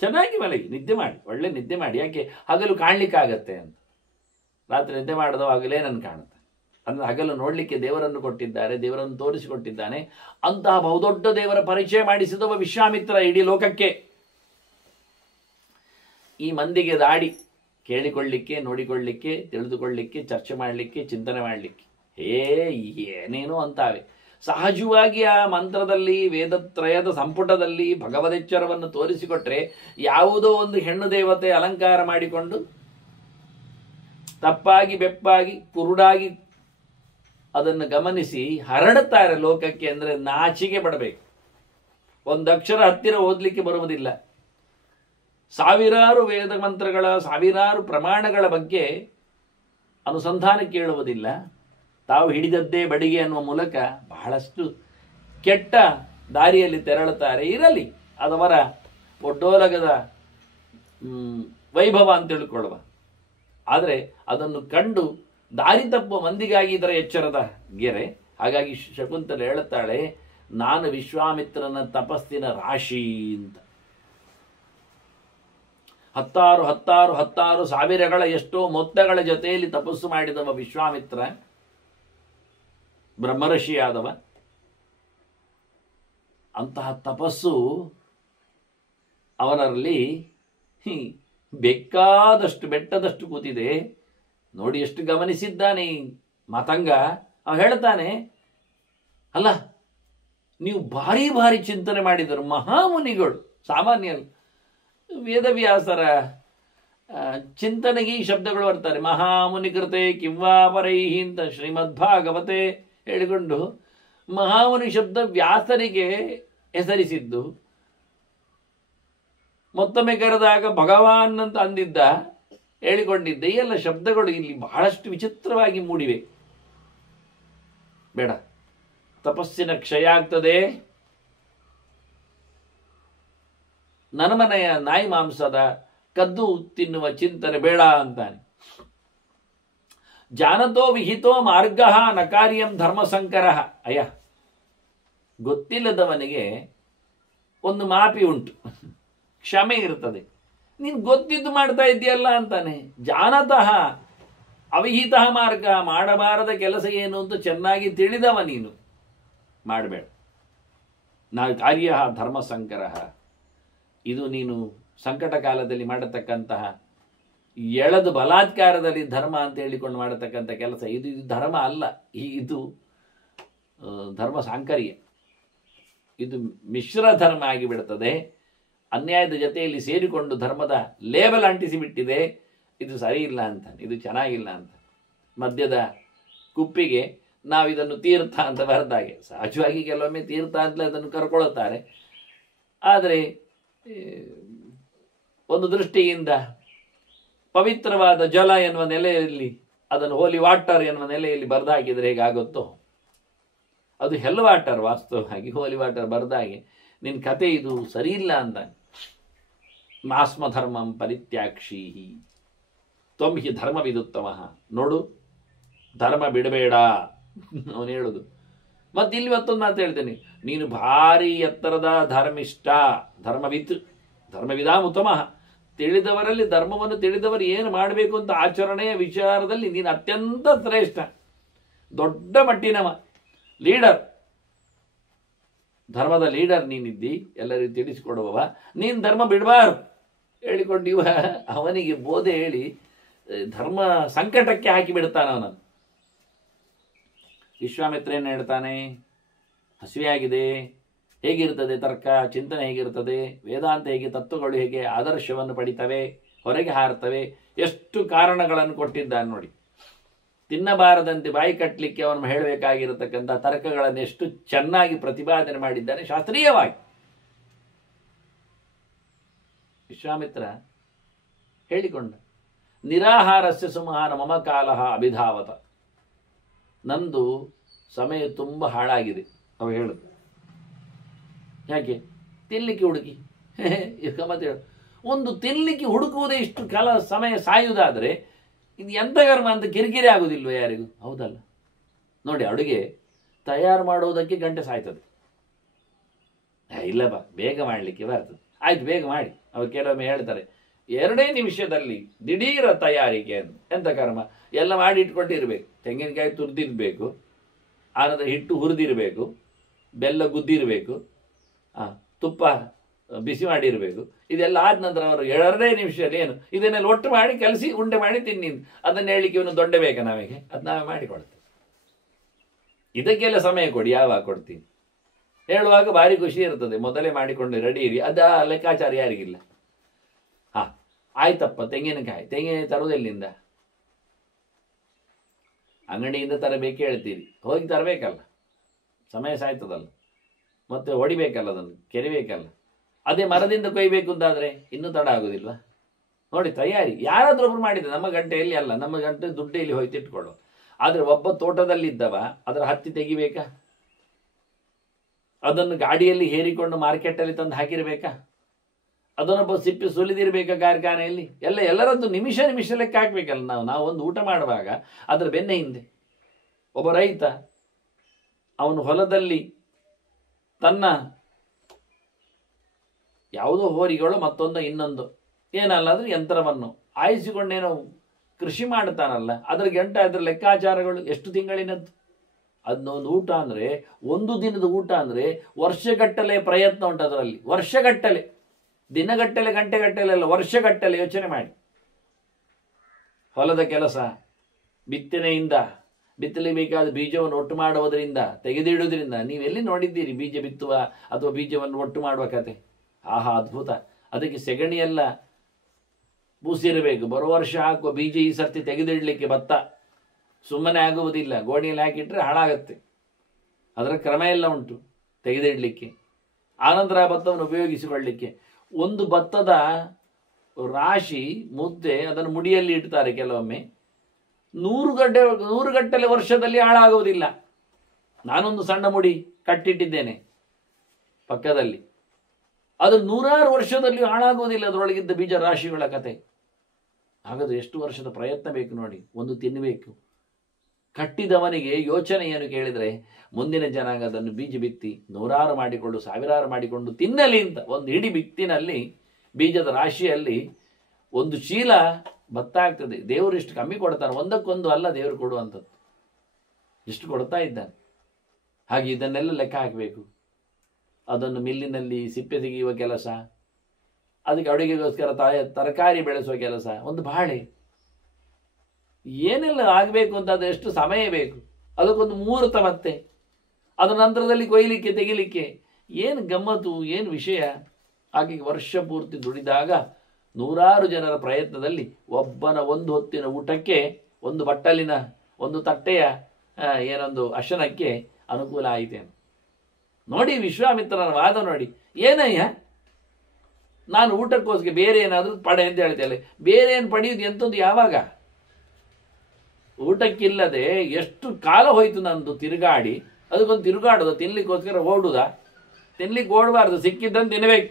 ಚೆನ್ನಾಗಿ ಮಲಗಿ, ನಿದ್ದೆ ಮಾಡಿ, ಒಳ್ಳೆ ನಿದ್ದೆ ಮಾಡಿ. ಯಾಕೆ? ಹಗಲು ಕಾಣ್ಲಿಕ್ಕಾಗತ್ತೆ ಅಂತ. ರಾತ್ರಿ ನಿದ್ದೆ ಮಾಡಿದವ ಹಗಲೇ ನನ್ ಕಾಣುತ್ತೆ ಅಂದ್ರೆ ಹಗಲು ನೋಡ್ಲಿಕ್ಕೆ ದೇವರನ್ನು ಕೊಟ್ಟಿದ್ದಾರೆ, ದೇವರನ್ನು ತೋರಿಸಿಕೊಟ್ಟಿದ್ದಾನೆ. ಅಂತಹ ಬಹುದೊಡ್ಡ ದೇವರ ಪರಿಚಯ ಮಾಡಿಸಿದವ ವಿಶ್ವಾಮಿತ್ರ ಇಡೀ ಲೋಕಕ್ಕೆ. ಈ ಮಂದಿಗೆ ದಾಡಿ ಕೇಳಿಕೊಳ್ಳಿಕ್ಕೆ, ನೋಡಿಕೊಳ್ಳಿಕ್ಕೆ, ತಿಳಿದುಕೊಳ್ಳಿಕ್ಕೆ, ಚರ್ಚೆ ಮಾಡಲಿಕ್ಕೆ, ಚಿಂತನೆ ಮಾಡಲಿಕ್ಕೆ ಏನೇನೋ ಅಂತಾವೆ. ಸಹಜವಾಗಿ ಆ ಮಂತ್ರದಲ್ಲಿ, ವೇದತ್ರಯದ ಸಂಪುಟದಲ್ಲಿ ಭಗವದೆಚ್ಚರವನ್ನು ತೋರಿಸಿಕೊಟ್ರೆ ಯಾವುದೋ ಒಂದು ಹೆಣ್ಣು ದೇವತೆ ಅಲಂಕಾರ ಮಾಡಿಕೊಂಡು ತಪ್ಪಾಗಿ, ಬೆಪ್ಪಾಗಿ, ಕುರುಡಾಗಿ ಅದನ್ನು ಗಮನಿಸಿ ಹರಡುತ್ತಾರೆ ಲೋಕಕ್ಕೆ ಅಂದ್ರೆ ನಾಚಿಕೆ ಪಡಬೇಕು. ಒಂದಕ್ಷರ ಹತ್ತಿರ ಓದಲಿಕ್ಕೆ ಬರುವುದಿಲ್ಲ. ಸಾವಿರಾರು ವೇದ ಮಂತ್ರಗಳ, ಸಾವಿರಾರು ಪ್ರಮಾಣಗಳ ಬಗ್ಗೆ ಅನುಸಂಧಾನ ಕೇಳುವುದಿಲ್ಲ. ತಾವು ಹಿಡಿದದ್ದೇ ಬಡಿಗೆ ಅನ್ನುವ ಮೂಲಕ ಬಹಳಷ್ಟು ಕೆಟ್ಟ ದಾರಿಯಲ್ಲಿ ತೆರಳುತ್ತಾರೆ. ಇರಲಿ, ಅದವರ ಒಡ್ಡೋಲಗದ ವೈಭವ ಅಂತ ತಿಳ್ಕೊಳ್ಳುವ. ಆದರೆ ಅದನ್ನು ಕಂಡು ದಾರಿ ತಪ್ಪುವ ಮಂದಿಗಾಗಿ ಇದರ ಎಚ್ಚರದ ಗೆರೆ. ಹಾಗಾಗಿ ಶಕುಂತಲೆ ಹೇಳುತ್ತಾಳೆ, ನಾನು ವಿಶ್ವಾಮಿತ್ರನ ತಪಸ್ಸಿನ ರಾಶಿ ಅಂತ. ಹತ್ತಾರು ಸಾವಿರಗಳ ಎಷ್ಟೋ ಮೊತ್ತಗಳ ಜೊತೆಯಲ್ಲಿ ತಪಸ್ಸು ಮಾಡಿದವ ವಿಶ್ವಾಮಿತ್ರ, ಬ್ರಹ್ಮರ್ಷಿಯಾದವ. ಅಂತಹ ತಪಸ್ಸು ಅವನಲ್ಲಿ ಬೇಕಾದಷ್ಟು ಬೆಟ್ಟದಷ್ಟು ಕೂತಿದೆ. ನೋಡಿ ಎಷ್ಟು ಗಮನಿಸಿದ್ದಾನೆ ಮಾತಂಗ. ಅವ ಹೇಳ್ತಾನೆ, ಅಲ್ಲ ನೀವು ಭಾರಿ ಭಾರಿ ಚಿಂತನೆ ಮಾಡಿದರು ಮಹಾಮುನಿಗಳು, ಸಾಮಾನ್ಯ ಅಲ್ಲ. ವೇದವ್ಯಾಸರ ಚಿಂತನೆಗೆ ಈ ಶಬ್ದಗಳು ಬರ್ತಾರೆ. ಮಹಾಮುನಿ ಕೃತೆ ಕಿಂವಾ ಪರೈಹಿ ಅಂತ ಶ್ರೀಮದ್ಭಾಗವತೆ ಹೇಳಿಕೊಂಡು ಮಹಾಮುನಿ ಶಬ್ದ ವ್ಯಾಸರಿಗೆ ಹೆಸರಿಸಿದ್ದು. ಮತ್ತೊಮ್ಮೆ ಕರೆದಾಗ ಭಗವಾನ್ ಅಂತ ಅಂದಿದ್ದ, ಹೇಳಿಕೊಂಡಿದ್ದ. ಈ ಎಲ್ಲ ಶಬ್ದಗಳು ಇಲ್ಲಿ ಬಹಳಷ್ಟು ವಿಚಿತ್ರವಾಗಿ ಮೂಡಿವೆ. ಬೇಡ, ತಪಸ್ಸಿನ ಕ್ಷಯ ಆಗ್ತದೆ. ನರಮನೆಯ ನಾಯಿ ಮಾಂಸದ ಕದ್ದು ತಿನ್ನುವ ಚಿಂತನೆ ಬೇಡ ಅಂತಾನೆ. ಜಾನತೋ ವಿಹಿತೋ ಮಾರ್ಗ ನ ಕಾರ್ಯಂ ಧರ್ಮಸಂಕರ. ಅಯ್ಯ, ಗೊತ್ತಿಲ್ಲದವನಿಗೆ ಒಂದು ಮಾಪಿ ಉಂಟು, ಕ್ಷಮೆ ಇರ್ತದೆ. ನೀನು ಗೊತ್ತಿದ್ದು ಮಾಡ್ತಾ ಇದೆಯಲ್ಲ ಅಂತಾನೆ. ಜಾನತಃ ಅವಿಹಿತ ಮಾರ್ಗ, ಮಾಡಬಾರದ ಕೆಲಸ ಏನು ಅಂತ ಚೆನ್ನಾಗಿ ತಿಳಿದವ ನೀನು, ಮಾಡಬೇಡ. ನಾವು ಕಾರ್ಯ ಧರ್ಮಸಂಕರ. ಇದು ನೀನು ಸಂಕಟ ಕಾಲದಲ್ಲಿ ಮಾಡತಕ್ಕಂತಹ ಎಳೆದು ಬಲಾತ್ಕಾರದಲ್ಲಿ ಧರ್ಮ ಅಂತ ಹೇಳಿಕೊಂಡು ಮಾಡತಕ್ಕಂಥ ಕೆಲಸ. ಇದು ಧರ್ಮ ಅಲ್ಲ, ಇದು ಧರ್ಮ ಸಾಂಕರ್ಯ. ಇದು ಮಿಶ್ರ ಧರ್ಮ ಆಗಿಬಿಡುತ್ತದೆ. ಅನ್ಯಾಯದ ಜೊತೆಯಲ್ಲಿ ಸೇರಿಕೊಂಡು ಧರ್ಮದ ಲೇಬಲ್ ಅಂಟಿಸಿಬಿಟ್ಟಿದೆ. ಇದು ಸರಿ ಇಲ್ಲ ಅಂತ, ಇದು ಚೆನ್ನಾಗಿಲ್ಲ ಅಂತ. ಮದ್ಯದ ಕುಪ್ಪಿಗೆ ನಾವಿದನ್ನು ತೀರ್ಥ ಅಂತ ಬರೆದಾಗೆ, ಸಹಜವಾಗಿ ಕೆಲವೊಮ್ಮೆ ತೀರ್ಥ ಅಂತಲೇ ಅದನ್ನು ಕರ್ಕೊಳ್ಳುತ್ತಾರೆ. ಆದರೆ ಒಂದು ದೃಷ್ಟಿಯಿಂದ ಪವಿತ್ರವಾದ ಜಲ ಎನ್ನುವ ನೆಲೆಯಲ್ಲಿ ಅದನ್ನು ಹೋಲಿ ವಾಟರ್ ಎನ್ನುವ ನೆಲೆಯಲ್ಲಿ ಬರೆದಾಕಿದರೆ ಹೇಗಾಗುತ್ತೋ, ಅದು ಹೆಲ್ ವಾಟರ್. ವಾಸ್ತವವಾಗಿ ಹೋಲಿ ವಾಟರ್ ಬರೆದಾಗೆ ನಿನ್ನ ಕತೆ ಇದು ಸರಿ ಇಲ್ಲ ಅಂತ. ಮಾಸ್ಮ ಧರ್ಮಂ ಪರಿತ್ಯಾಕ್ಷಿ ತ್ವಂ ಹಿ ಧರ್ಮ ವಿದುತ್ತಮ. ನೋಡು, ಧರ್ಮ ಬಿಡಬೇಡ ಅವನು ಹೇಳುದು. ಮತ್ತೆ ಇಲ್ಲಿ ಮತ್ತೊಂದು ಮಾತು ಹೇಳ್ತೇನೆ, ನೀನು ಭಾರಿ ಎತ್ತರದ ಧರ್ಮಿಷ್ಠ, ಧರ್ಮವಿದಾಂ ಉತ್ತಮ. ತಿಳಿದವರಲ್ಲಿ, ಧರ್ಮವನ್ನು ತಿಳಿದವರು ಏನು ಮಾಡಬೇಕು ಅಂತ ಆಚರಣೆಯ ವಿಚಾರದಲ್ಲಿ ನೀನು ಅತ್ಯಂತ ಶ್ರೇಷ್ಠ, ದೊಡ್ಡ ಮಟ್ಟಿನವ. ಲೀಡರ್, ಧರ್ಮದ ಲೀಡರ್ ನೀನಿದ್ದಿ, ಎಲ್ಲರಿಗೂ ತಿಳಿಸಿಕೊಡುವವ, ನೀನು ಧರ್ಮ ಬಿಡಬಾರ್ದು ಹೇಳಿಕೊಂಡಿವ. ಅವನಿಗೆ ಬೋಧೆ ಹೇಳಿ ಧರ್ಮ ಸಂಕಟಕ್ಕೆ ಹಾಕಿ ಬಿಡ್ತಾನೆ ಅವನನ್ನು. ವಿಶ್ವಾಮಿತ್ರ ಏನು ಹೇಳ್ತಾನೆ? ಹಸಿವೆಯಾಗಿದೆ, ಹೇಗಿರ್ತದೆ ತರ್ಕ ಚಿಂತನೆ, ಹೇಗಿರ್ತದೆ ವೇದಾಂತ, ಹೇಗೆ ತತ್ವಗಳು ಹೇಗೆ ಆದರ್ಶವನ್ನು ಪಡಿತವೆ, ಹೊರಗೆ ಹಾರ್ತವೆ, ಎಷ್ಟು ಕಾರಣಗಳನ್ನು ಕೊಟ್ಟಿದ್ದಾನೆ ನೋಡಿ. ತಿನ್ನಬಾರದಂತೆ ಬಾಯಿ ಕಟ್ಟಲಿಕ್ಕೆ ಅವನು ಹೇಳಬೇಕಾಗಿರತಕ್ಕಂಥ ತರ್ಕಗಳನ್ನು ಎಷ್ಟು ಚೆನ್ನಾಗಿ ಪ್ರತಿಪಾದನೆ ಮಾಡಿದ್ದಾನೆ ಶಾಸ್ತ್ರೀಯವಾಗಿ. ವಿಶ್ವಾಮಿತ್ರ ಹೇಳಿಕೊಂಡ, ನಿರಾಹಾರಸ್ಯ ಸಂಹಾರ ಮಮ ಕಾಲಃ ಅಭಿಧಾವತ. ನಂದು ಸಮಯ ತುಂಬ ಹಾಳಾಗಿದೆ. ಅವ ಹೇಳುದು ಯಾಕೆ? ತಿನ್ಲಿಕ್ಕೆ ಹುಡುಕಿ. ಮತ್ತೆ ಹೇಳು, ಒಂದು ತಿನ್ಲಿಕ್ಕೆ ಹುಡುಕುವುದೇ ಇಷ್ಟು ಕಾಲ ಸಮಯ ಸಾಯುವುದಾದರೆ ಇದು ಎಂಥ ಕರ್ಮ ಅಂತ ಕಿರಿಕಿರಿ ಆಗುದಿಲ್ವ ಯಾರಿಗೂ? ಹೌದಲ್ಲ? ನೋಡಿ, ಅಡುಗೆ ತಯಾರು ಮಾಡುವುದಕ್ಕೆ ಗಂಟೆ ಸಾಯ್ತದೆ. ಇಲ್ಲಪ್ಪ ಬೇಗ ಮಾಡಲಿಕ್ಕೆ ಬರ್ತದೆ, ಆಯ್ತು ಬೇಗ ಮಾಡಿ. ಅವ್ರು ಕೆಲವೊಮ್ಮೆ ಹೇಳ್ತಾರೆ 2 ನಿಮಿಷದಲ್ಲಿ ದಿಢೀರ ತಯಾರಿಕೆ ಅಂತ. ಎಂಥ ಕರ್ಮ? ಎಲ್ಲ ಮಾಡಿ ಇಟ್ಕೊಂಡಿರ್ಬೇಕು. ತೆಂಗಿನಕಾಯಿ ತುರಿದಿರ್ಬೇಕು, ಆನಂತರ ಹಿಟ್ಟು ಹುರಿದಿರಬೇಕು, ಬೆಲ್ಲ ಗುದ್ದಿರಬೇಕು, ತುಪ್ಪ ಬಿಸಿ ಮಾಡಿರಬೇಕು. ಇದೆಲ್ಲ ಆದ ನಂತರ ಅವರು 2 ನಿಮಿಷದಲ್ಲಿ ಏನು ಇದನ್ನೆಲ್ಲ ಒಟ್ಟು ಮಾಡಿ ಕಲಸಿ ಉಂಡೆ ಮಾಡಿ ತಿನ್ನಿ. ಅದನ್ನು ಹೇಳಲಿಕ್ಕೆ ಇವನು ದೊಡ್ಡ ಬೇಕಾ ನಮಗೆ? ಅದು ನಾವೇ ಮಾಡಿಕೊಡ್ತೇವೆ. ಇದಕ್ಕೆಲ್ಲ ಸಮಯ ಕೊಡಿ, ಯಾವಾಗ ಕೊಡ್ತೀನಿ ಹೇಳುವಾಗ ಭಾರಿ ಖುಷಿ ಇರ್ತದೆ. ಮೊದಲೇ ಮಾಡಿಕೊಂಡು ರೆಡಿ ಇರಿ, ಅದ ಲೆಕ್ಕಾಚಾರ ಯಾರಿಗಿಲ್ಲ. ಆಯ್ತಪ್ಪ, ತೆಂಗಿನ ತರುವುದೆಲ್ಲಿಂದ? ಅಂಗಡಿಯಿಂದ ತರಬೇಕು ಹೇಳ್ತೀರಿ, ಹೋಗಿ ತರಬೇಕಲ್ಲ, ಸಮಯ ಸಾಯ್ತದಲ್ಲ, ಮತ್ತೆ ಹೊಡಿಬೇಕಲ್ಲ, ಅದನ್ನು ಕೆರಿಬೇಕಲ್ಲ. ಅದೇ ಮರದಿಂದ ಕೊಯ್ಬೇಕು ಅಂತಾದರೆ ಇನ್ನೂ ತಡ ಆಗೋದಿಲ್ವಾ? ನೋಡಿ, ತಯಾರಿ ಯಾರಾದ್ರೂ ಒಬ್ರು ಮಾಡಿದ್ರೆ ನಮ್ಮ ಗಂಟೆಯಲ್ಲಿ ಅಲ್ಲ, ನಮ್ಮ ಗಂಟೆ ದುಡ್ಡಲ್ಲಿ ಹೋಯ್ತು ಇಟ್ಕೊಳ್ಳೋ. ಆದರೆ ಒಬ್ಬ ತೋಟದಲ್ಲಿದ್ದವ ಅದರ ಹತ್ತಿ ತೆಗಿಬೇಕಾ? ಅದನ್ನು ಗಾಡಿಯಲ್ಲಿ ಹೇರಿಕೊಂಡು ಮಾರ್ಕೆಟಲ್ಲಿ ತಂದು ಹಾಕಿರ್ಬೇಕಾ? ಅದನ್ನೊಬ್ಬ ಸಿಪ್ಪಿ ಸುಲಿದಿರ್ಬೇಕಾ ಕಾರ್ಖಾನೆಯಲ್ಲಿ? ಎಲ್ಲರದ್ದು ನಿಮಿಷ ಲೆಕ್ಕ ಹಾಕ್ಬೇಕಲ್ಲ. ನಾವು ಒಂದು ಊಟ ಮಾಡುವಾಗ ಅದರ ಬೆನ್ನೆ ಹಿಂದೆ ಒಬ್ಬ ರೈತ ಅವನು ಹೊಲದಲ್ಲಿ ತನ್ನ ಯಾವುದೋ ಹೋರಿಗಳು ಮತ್ತೊಂದು ಇನ್ನೊಂದು ಏನಲ್ಲಾದ್ರೂ ಯಂತ್ರವನ್ನು ಆಯಿಸಿಕೊಂಡೇನೋ ಕೃಷಿ ಮಾಡ್ತಾನಲ್ಲ, ಅದರ ಅದರ ಲೆಕ್ಕಾಚಾರಗಳು ಎಷ್ಟು ತಿಂಗಳಿನದ್ದು. ಅದನ್ನೊಂದು ಊಟ ಅಂದರೆ, ಒಂದು ದಿನದ ಊಟ ಅಂದರೆ ವರ್ಷಗಟ್ಟಲೆ ಪ್ರಯತ್ನ ಉಂಟು ಅದರಲ್ಲಿ. ವರ್ಷಗಟ್ಟಲೆ, ದಿನಗಟ್ಟಲೆ, ಗಂಟೆಗಟ್ಟಲೆ ಅಲ್ಲ, ವರ್ಷಗಟ್ಟಲೆ. ಯೋಚನೆ ಮಾಡಿ. ಹೊಲದ ಕೆಲಸ, ಬಿತ್ತನೆಯಿಂದ ಬಿತ್ತಲೇಬೇಕಾದ ಬೀಜವನ್ನು ಒಟ್ಟು ಮಾಡುವುದರಿಂದ, ತೆಗೆದಿಡುವುದರಿಂದ. ನೀವೆಲ್ಲಿ ನೋಡಿದ್ದೀರಿ ಬೀಜ ಬಿತ್ತುವ ಅಥವಾ ಬೀಜವನ್ನು ಒಟ್ಟು ಮಾಡುವ ಕತೆ? ಆಹಾ, ಅದ್ಭುತ. ಅದಕ್ಕೆ ಸೆಗಣಿಯೆಲ್ಲ ಬೂಸಿರಬೇಕು. ಬರೋ ವರ್ಷ ಹಾಕುವ ಬೀಜ ಈ ಸರ್ತಿ ತೆಗೆದಿಡಲಿಕ್ಕೆ ಭತ್ತ ಸುಮ್ಮನೆ ಆಗುವುದಿಲ್ಲ. ಗೋಣಿಯಲ್ಲಿ ಹಾಕಿಟ್ರೆ ಹಾಳಾಗತ್ತೆ. ಅದರ ಕ್ರಮ ಎಲ್ಲ ಉಂಟು ತೆಗೆದಿಡಲಿಕ್ಕೆ. ಆನಂತರ ಆ ಭತ್ತವನ್ನು ಉಪಯೋಗಿಸಿಕೊಳ್ಳಲಿಕ್ಕೆ ಒಂದು ಭತ್ತದ ರಾಶಿ ಮುದ್ದೆ ಅದನ್ನು ಮುಡಿಯಲ್ಲಿ ಇಡ್ತಾರೆ ಕೆಲವೊಮ್ಮೆ. 100 ಗಟ್ಟಲೆ ವರ್ಷದಲ್ಲಿ ಹಾಳಾಗುವುದಿಲ್ಲ. ನಾನೊಂದು ಸಣ್ಣ ಮುಡಿ ಕಟ್ಟಿಟ್ಟಿದ್ದೇನೆ ಪಕ್ಕದಲ್ಲಿ, ಅದು 100 ವರ್ಷದಲ್ಲಿ ಹಾಳಾಗುವುದಿಲ್ಲ. ಅದರೊಳಗಿದ್ದ ಬೀಜ ರಾಶಿಗಳ ಕತೆ. ಹಾಗಾದ್ರೆ ಎಷ್ಟು ವರ್ಷದ ಪ್ರಯತ್ನ ಬೇಕು ನೋಡಿ, ಒಂದು ತಿನ್ನಬೇಕು. ಕಟ್ಟಿದವನಿಗೆ ಯೋಚನೆ ಏನು ಕೇಳಿದರೆ, ಮುಂದಿನ ಜನಾಂಗ ಅದನ್ನು ಬೀಜ ಬಿತ್ತಿ 100 ಮಾಡಿಕೊಂಡು 1000 ಮಾಡಿಕೊಂಡು ತಿನ್ನಲಿ ಅಂತ. ಒಂದು ಇಡೀ ಬಿತ್ತಿನಲ್ಲಿ ಬೀಜದ ರಾಶಿಯಲ್ಲಿ ಒಂದು ಚೀಲ ಭತ್ತ ಆಗ್ತದೆ. ದೇವರು ಇಷ್ಟು ಕಮ್ಮಿ ಕೊಡ್ತಾನೆ, ಒಂದಕ್ಕೊಂದು ಅಲ್ಲ ದೇವರು ಕೊಡುವಂಥದ್ದು, ಇಷ್ಟು ಕೊಡ್ತಾ ಇದ್ದಾನೆ. ಹಾಗೆ ಇದನ್ನೆಲ್ಲ ಲೆಕ್ಕ ಹಾಕಬೇಕು. ಅದನ್ನು ಮಿಲ್ಲಿನಲ್ಲಿ ಸಿಪ್ಪೆ ತೆಗೆಯುವ ಕೆಲಸ, ಅದಕ್ಕೆ ಅಡುಗೆಗೋಸ್ಕರ ತರಕಾರಿ ಬೆಳೆಸುವ ಕೆಲಸ, ಒಂದು ಬಾಳೆ, ಏನೆಲ್ಲ ಆಗಬೇಕು ಅಂತಾದರೆ ಎಷ್ಟು ಸಮಯ ಬೇಕು. ಅದಕ್ಕೊಂದು ಮುಹೂರ್ತ, ಮತ್ತೆ ಅದರ ನಂತರದಲ್ಲಿ ಕೊಯ್ಲಿಕ್ಕೆ ತೆಗಿಲಿಕ್ಕೆ ಏನು ಗಮ್ಮತ್ತು, ಏನು ವಿಷಯ. ಹಾಗೆ ವರ್ಷ ಪೂರ್ತಿ ದುಡಿದಾಗ 100 ಜನರ ಪ್ರಯತ್ನದಲ್ಲಿ ಒಬ್ಬನ ಒಂದು ಹೊತ್ತಿನ ಊಟಕ್ಕೆ, ಒಂದು ಬಟ್ಟಲಿನ ಒಂದು ತಟ್ಟೆಯ ಏನೊಂದು ಅಶನಕ್ಕೆ ಅನುಕೂಲ ಆಯಿತೇನು ನೋಡಿ. ವಿಶ್ವಾಮಿತ್ರನ ವಾದ ನೋಡಿ. ಏನಯ್ಯ, ನಾನು ಊಟಕ್ಕೋಸ್ಕರ ಬೇರೆ ಏನಾದರೂ ಪಡೆ ಅಂತ ಹೇಳ್ತೇನೆ. ಬೇರೆ ಏನು ಪಡೆಯುವುದು ಎಂಥದ್ದು? ಯಾವಾಗ? ಊಟಕ್ಕಿಲ್ಲದೆ ಎಷ್ಟು ಕಾಲ ಹೋಯ್ತು ನಂದು ತಿರುಗಾಡಿ. ಅದಕ್ಕೊಂದು ತಿರುಗಾಡೋದು, ತಿನ್ಲಿಕ್ಕೋಸ್ಕರ ಓಡುದ? ತಿನ್ಲಿಕ್ಕೆ ಓಡಬಾರ್ದು, ಸಿಕ್ಕಿದ್ದಂತ ತಿನ್ನಬೇಕು.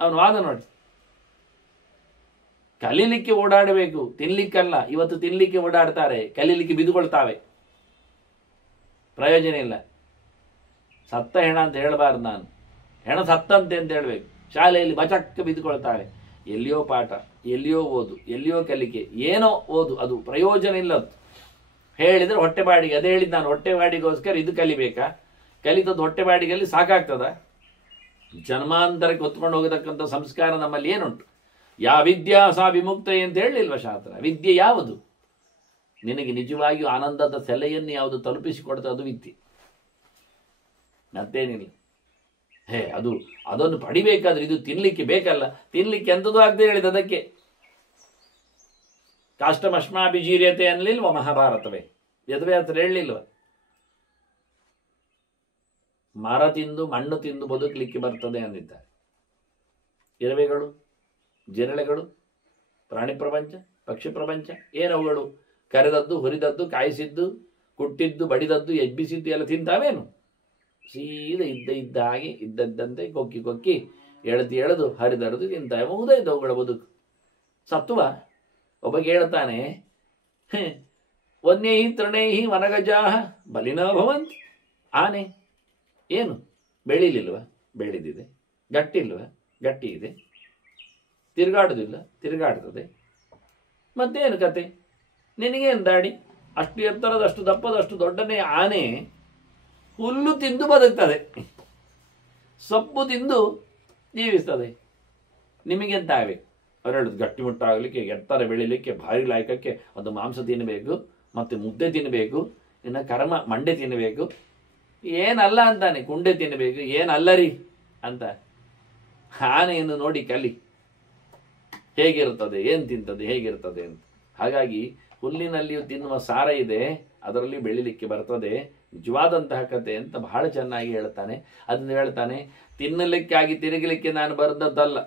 ಅವನು ವಾದ ನೋಡಿ. ಕಲೀಲಿಕ್ಕೆ ಓಡಾಡಬೇಕು, ತಿನ್ಲಿಕ್ಕಲ್ಲ. ಇವತ್ತು ತಿನ್ಲಿಕ್ಕೆ ಓಡಾಡ್ತಾರೆ, ಕಲೀಲಿಕ್ಕೆ ಬಿದ್ದುಕೊಳ್ತಾವೆ, ಪ್ರಯೋಜನ ಇಲ್ಲ. ಸತ್ತ ಹೆಣ ಅಂತ ಹೇಳಬಾರ್ದು, ನಾನು ಹೆಣ ಸತ್ತಂತೆ ಅಂತ ಹೇಳಬೇಕು. ಶಾಲೆಯಲ್ಲಿ ಬಚಕ್ಕ ಬಿದ್ದುಕೊಳ್ತಾವೆ. ಎಲ್ಲಿಯೋ ಪಾಠ, ಎಲ್ಲಿಯೋ ಓದು, ಎಲ್ಲಿಯೋ ಕಲಿಕೆ, ಏನೋ ಓದು, ಅದು ಪ್ರಯೋಜನ ಇಲ್ಲದ್ದು. ಹೇಳಿದ್ರೆ ಹೊಟ್ಟೆಬಾಡಿಗೆ, ಅದೇ ಹೇಳಿದ್ ನಾನು, ಹೊಟ್ಟೆಬಾಡಿಗೋಸ್ಕರ ಇದು ಕಲಿಬೇಕಾ? ಕಲಿತದ್ದು ಹೊಟ್ಟೆಬಾಡಿಗೆಯಲ್ಲಿ ಸಾಕಾಗ್ತದ? ಜನ್ಮಾಂತರಕ್ಕೆ ಹೊತ್ಕೊಂಡು ಹೋಗತಕ್ಕಂಥ ಸಂಸ್ಕಾರ ನಮ್ಮಲ್ಲಿ ಏನುಂಟು? ಯಾ ವಿದ್ಯಾ ಸಾ ವಿಮುಕ್ತ ಅಂತ ಹೇಳಿಲ್ವ ಶಾಸ್ತ್ರ? ವಿದ್ಯೆ ಯಾವುದು? ನಿನಗೆ ನಿಜವಾಗಿಯೂ ಆನಂದದ ಸೆಲೆಯನ್ನು ಯಾವುದು ತಲುಪಿಸಿಕೊಡ್ತದೆ ಅದು ವಿದ್ಯೆ, ಮತ್ತೇನಿಲ್ಲ. ಅದನ್ನು ಪಡಿಬೇಕಾದ್ರೆ ಇದು ತಿನ್ಲಿಕ್ಕೆ ಬೇಕಲ್ಲ. ತಿನ್ಲಿಕ್ಕೆ ಎಂಥದ್ದು ಆಗದೆ ಹೇಳಿದ ಅದಕ್ಕೆ ಕಾಷ್ಟಮಶ್ಮಾಭಿಜೀರ್ಯತೆ ಅನ್ಲಿಲ್ವ ಮಹಾಭಾರತವೇ? ವೇದವ್ಯಾಸರು ಹೇಳಲಿಲ್ವ? ಮರ ತಿಂದು ಮಣ್ಣು ತಿಂದು ಬದುಕಲಿಕ್ಕೆ ಬರ್ತದೆ ಅಂದಿದ್ದಾರೆ. ಇರುವೆಗಳು, ಜಿರಳೆಗಳು, ಪ್ರಾಣಿ ಪ್ರಪಂಚ, ಪಕ್ಷಿ ಪ್ರಪಂಚ, ಏನವುಗಳು? ಕರೆದದ್ದು, ಹುರಿದದ್ದು, ಕಾಯಿಸಿದ್ದು, ಕುಟ್ಟಿದ್ದು, ಬಡಿದದ್ದು, ಎಬ್ಬಿಸಿದ್ದು ಎಲ್ಲ ತಿಂತಾವೇನು? ಸೀದಾ ಇದ್ದ ಹಾಗೆ ಇದ್ದದ್ದಂತೆ ಕೊಕ್ಕಿ ಕೊಕ್ಕಿ ಎಳೆದು ಹರಿದರದು ತಿಂತಾವೆ. ಮುಗಿದೋಯ್ತು ಅವುಗಳ ಬದುಕು. ಸತ್ವ ಒಬ್ಬಗೆ ಹೇಳ್ತಾನೆ, ವನ್ಯೈಹಿ ತೃಣೈಹಿ ವನಗಜಾಹ ಬಲಿನೋ ಭವಂತಿ. ಆನೆ ಏನು ಬೆಳಿಲಿಲ್ವ? ಬೆಳೆದಿದೆ. ಗಟ್ಟಿಲ್ವ? ಗಟ್ಟಿ ಇದೆ. ತಿರುಗಾಡುದಿಲ್ಲ? ತಿರುಗಾಡ್ತದೆ. ಮತ್ತೇನು ಕತೆ? ನಿನಗೇನು ದಾಡಿ? ಅಷ್ಟು ಎತ್ತರದಷ್ಟು ದಪ್ಪದಷ್ಟು ದೊಡ್ಡನೇ ಆನೆ ಹುಲ್ಲು ತಿಂದು ಬದುಕ್ತದೆ, ಸೊಪ್ಪು ತಿಂದು ಜೀವಿಸ್ತದೆ. ನಿಮಗೆಂತ ಆಗಬೇಕು? ಅವ್ರು ಹೇಳುದು ಗಟ್ಟಿಮುಟ್ಟಾಗಲಿಕ್ಕೆ, ಎತ್ತರ ಬೆಳಿಲಿಕ್ಕೆ, ಭಾರಿ ಲಾಯಕಕ್ಕೆ ಒಂದು ಮಾಂಸ ತಿನ್ನಬೇಕು, ಮತ್ತೆ ಮುದ್ದೆ ತಿನ್ನಬೇಕು, ಇನ್ನು ಕರ್ಮ ಮಂಡೆ ತಿನ್ನಬೇಕು. ಏನಲ್ಲ ಅಂತಾನೆ, ಕುಂಡೆ ತಿನ್ನಬೇಕು. ಏನಲ್ಲರಿ ಅಂತ ಆನೆಯನ್ನು ನೋಡಿ ಕಲಿ, ಹೇಗಿರುತ್ತದೆ, ಏನು ತಿಂತದೆ, ಹೇಗಿರ್ತದೆ ಅಂತ. ಹಾಗಾಗಿ ಹುಲ್ಲಿನಲ್ಲಿಯೂ ತಿನ್ನುವ ಸಾರ ಇದೆ, ಅದರಲ್ಲಿ ಬೆಳಿಲಿಕ್ಕೆ ಬರ್ತದೆ. ನಿಜವಾದಂತಹ ಕತೆ ಅಂತ ಬಹಳ ಚೆನ್ನಾಗಿ ಹೇಳ್ತಾನೆ. ಅದನ್ನು ಹೇಳ್ತಾನೆ, ತಿನ್ನಲಿಕ್ಕಾಗಿ ತಿರುಗಲಿಕ್ಕೆ ನಾನು ಬರೆದದ್ದಲ್ಲ.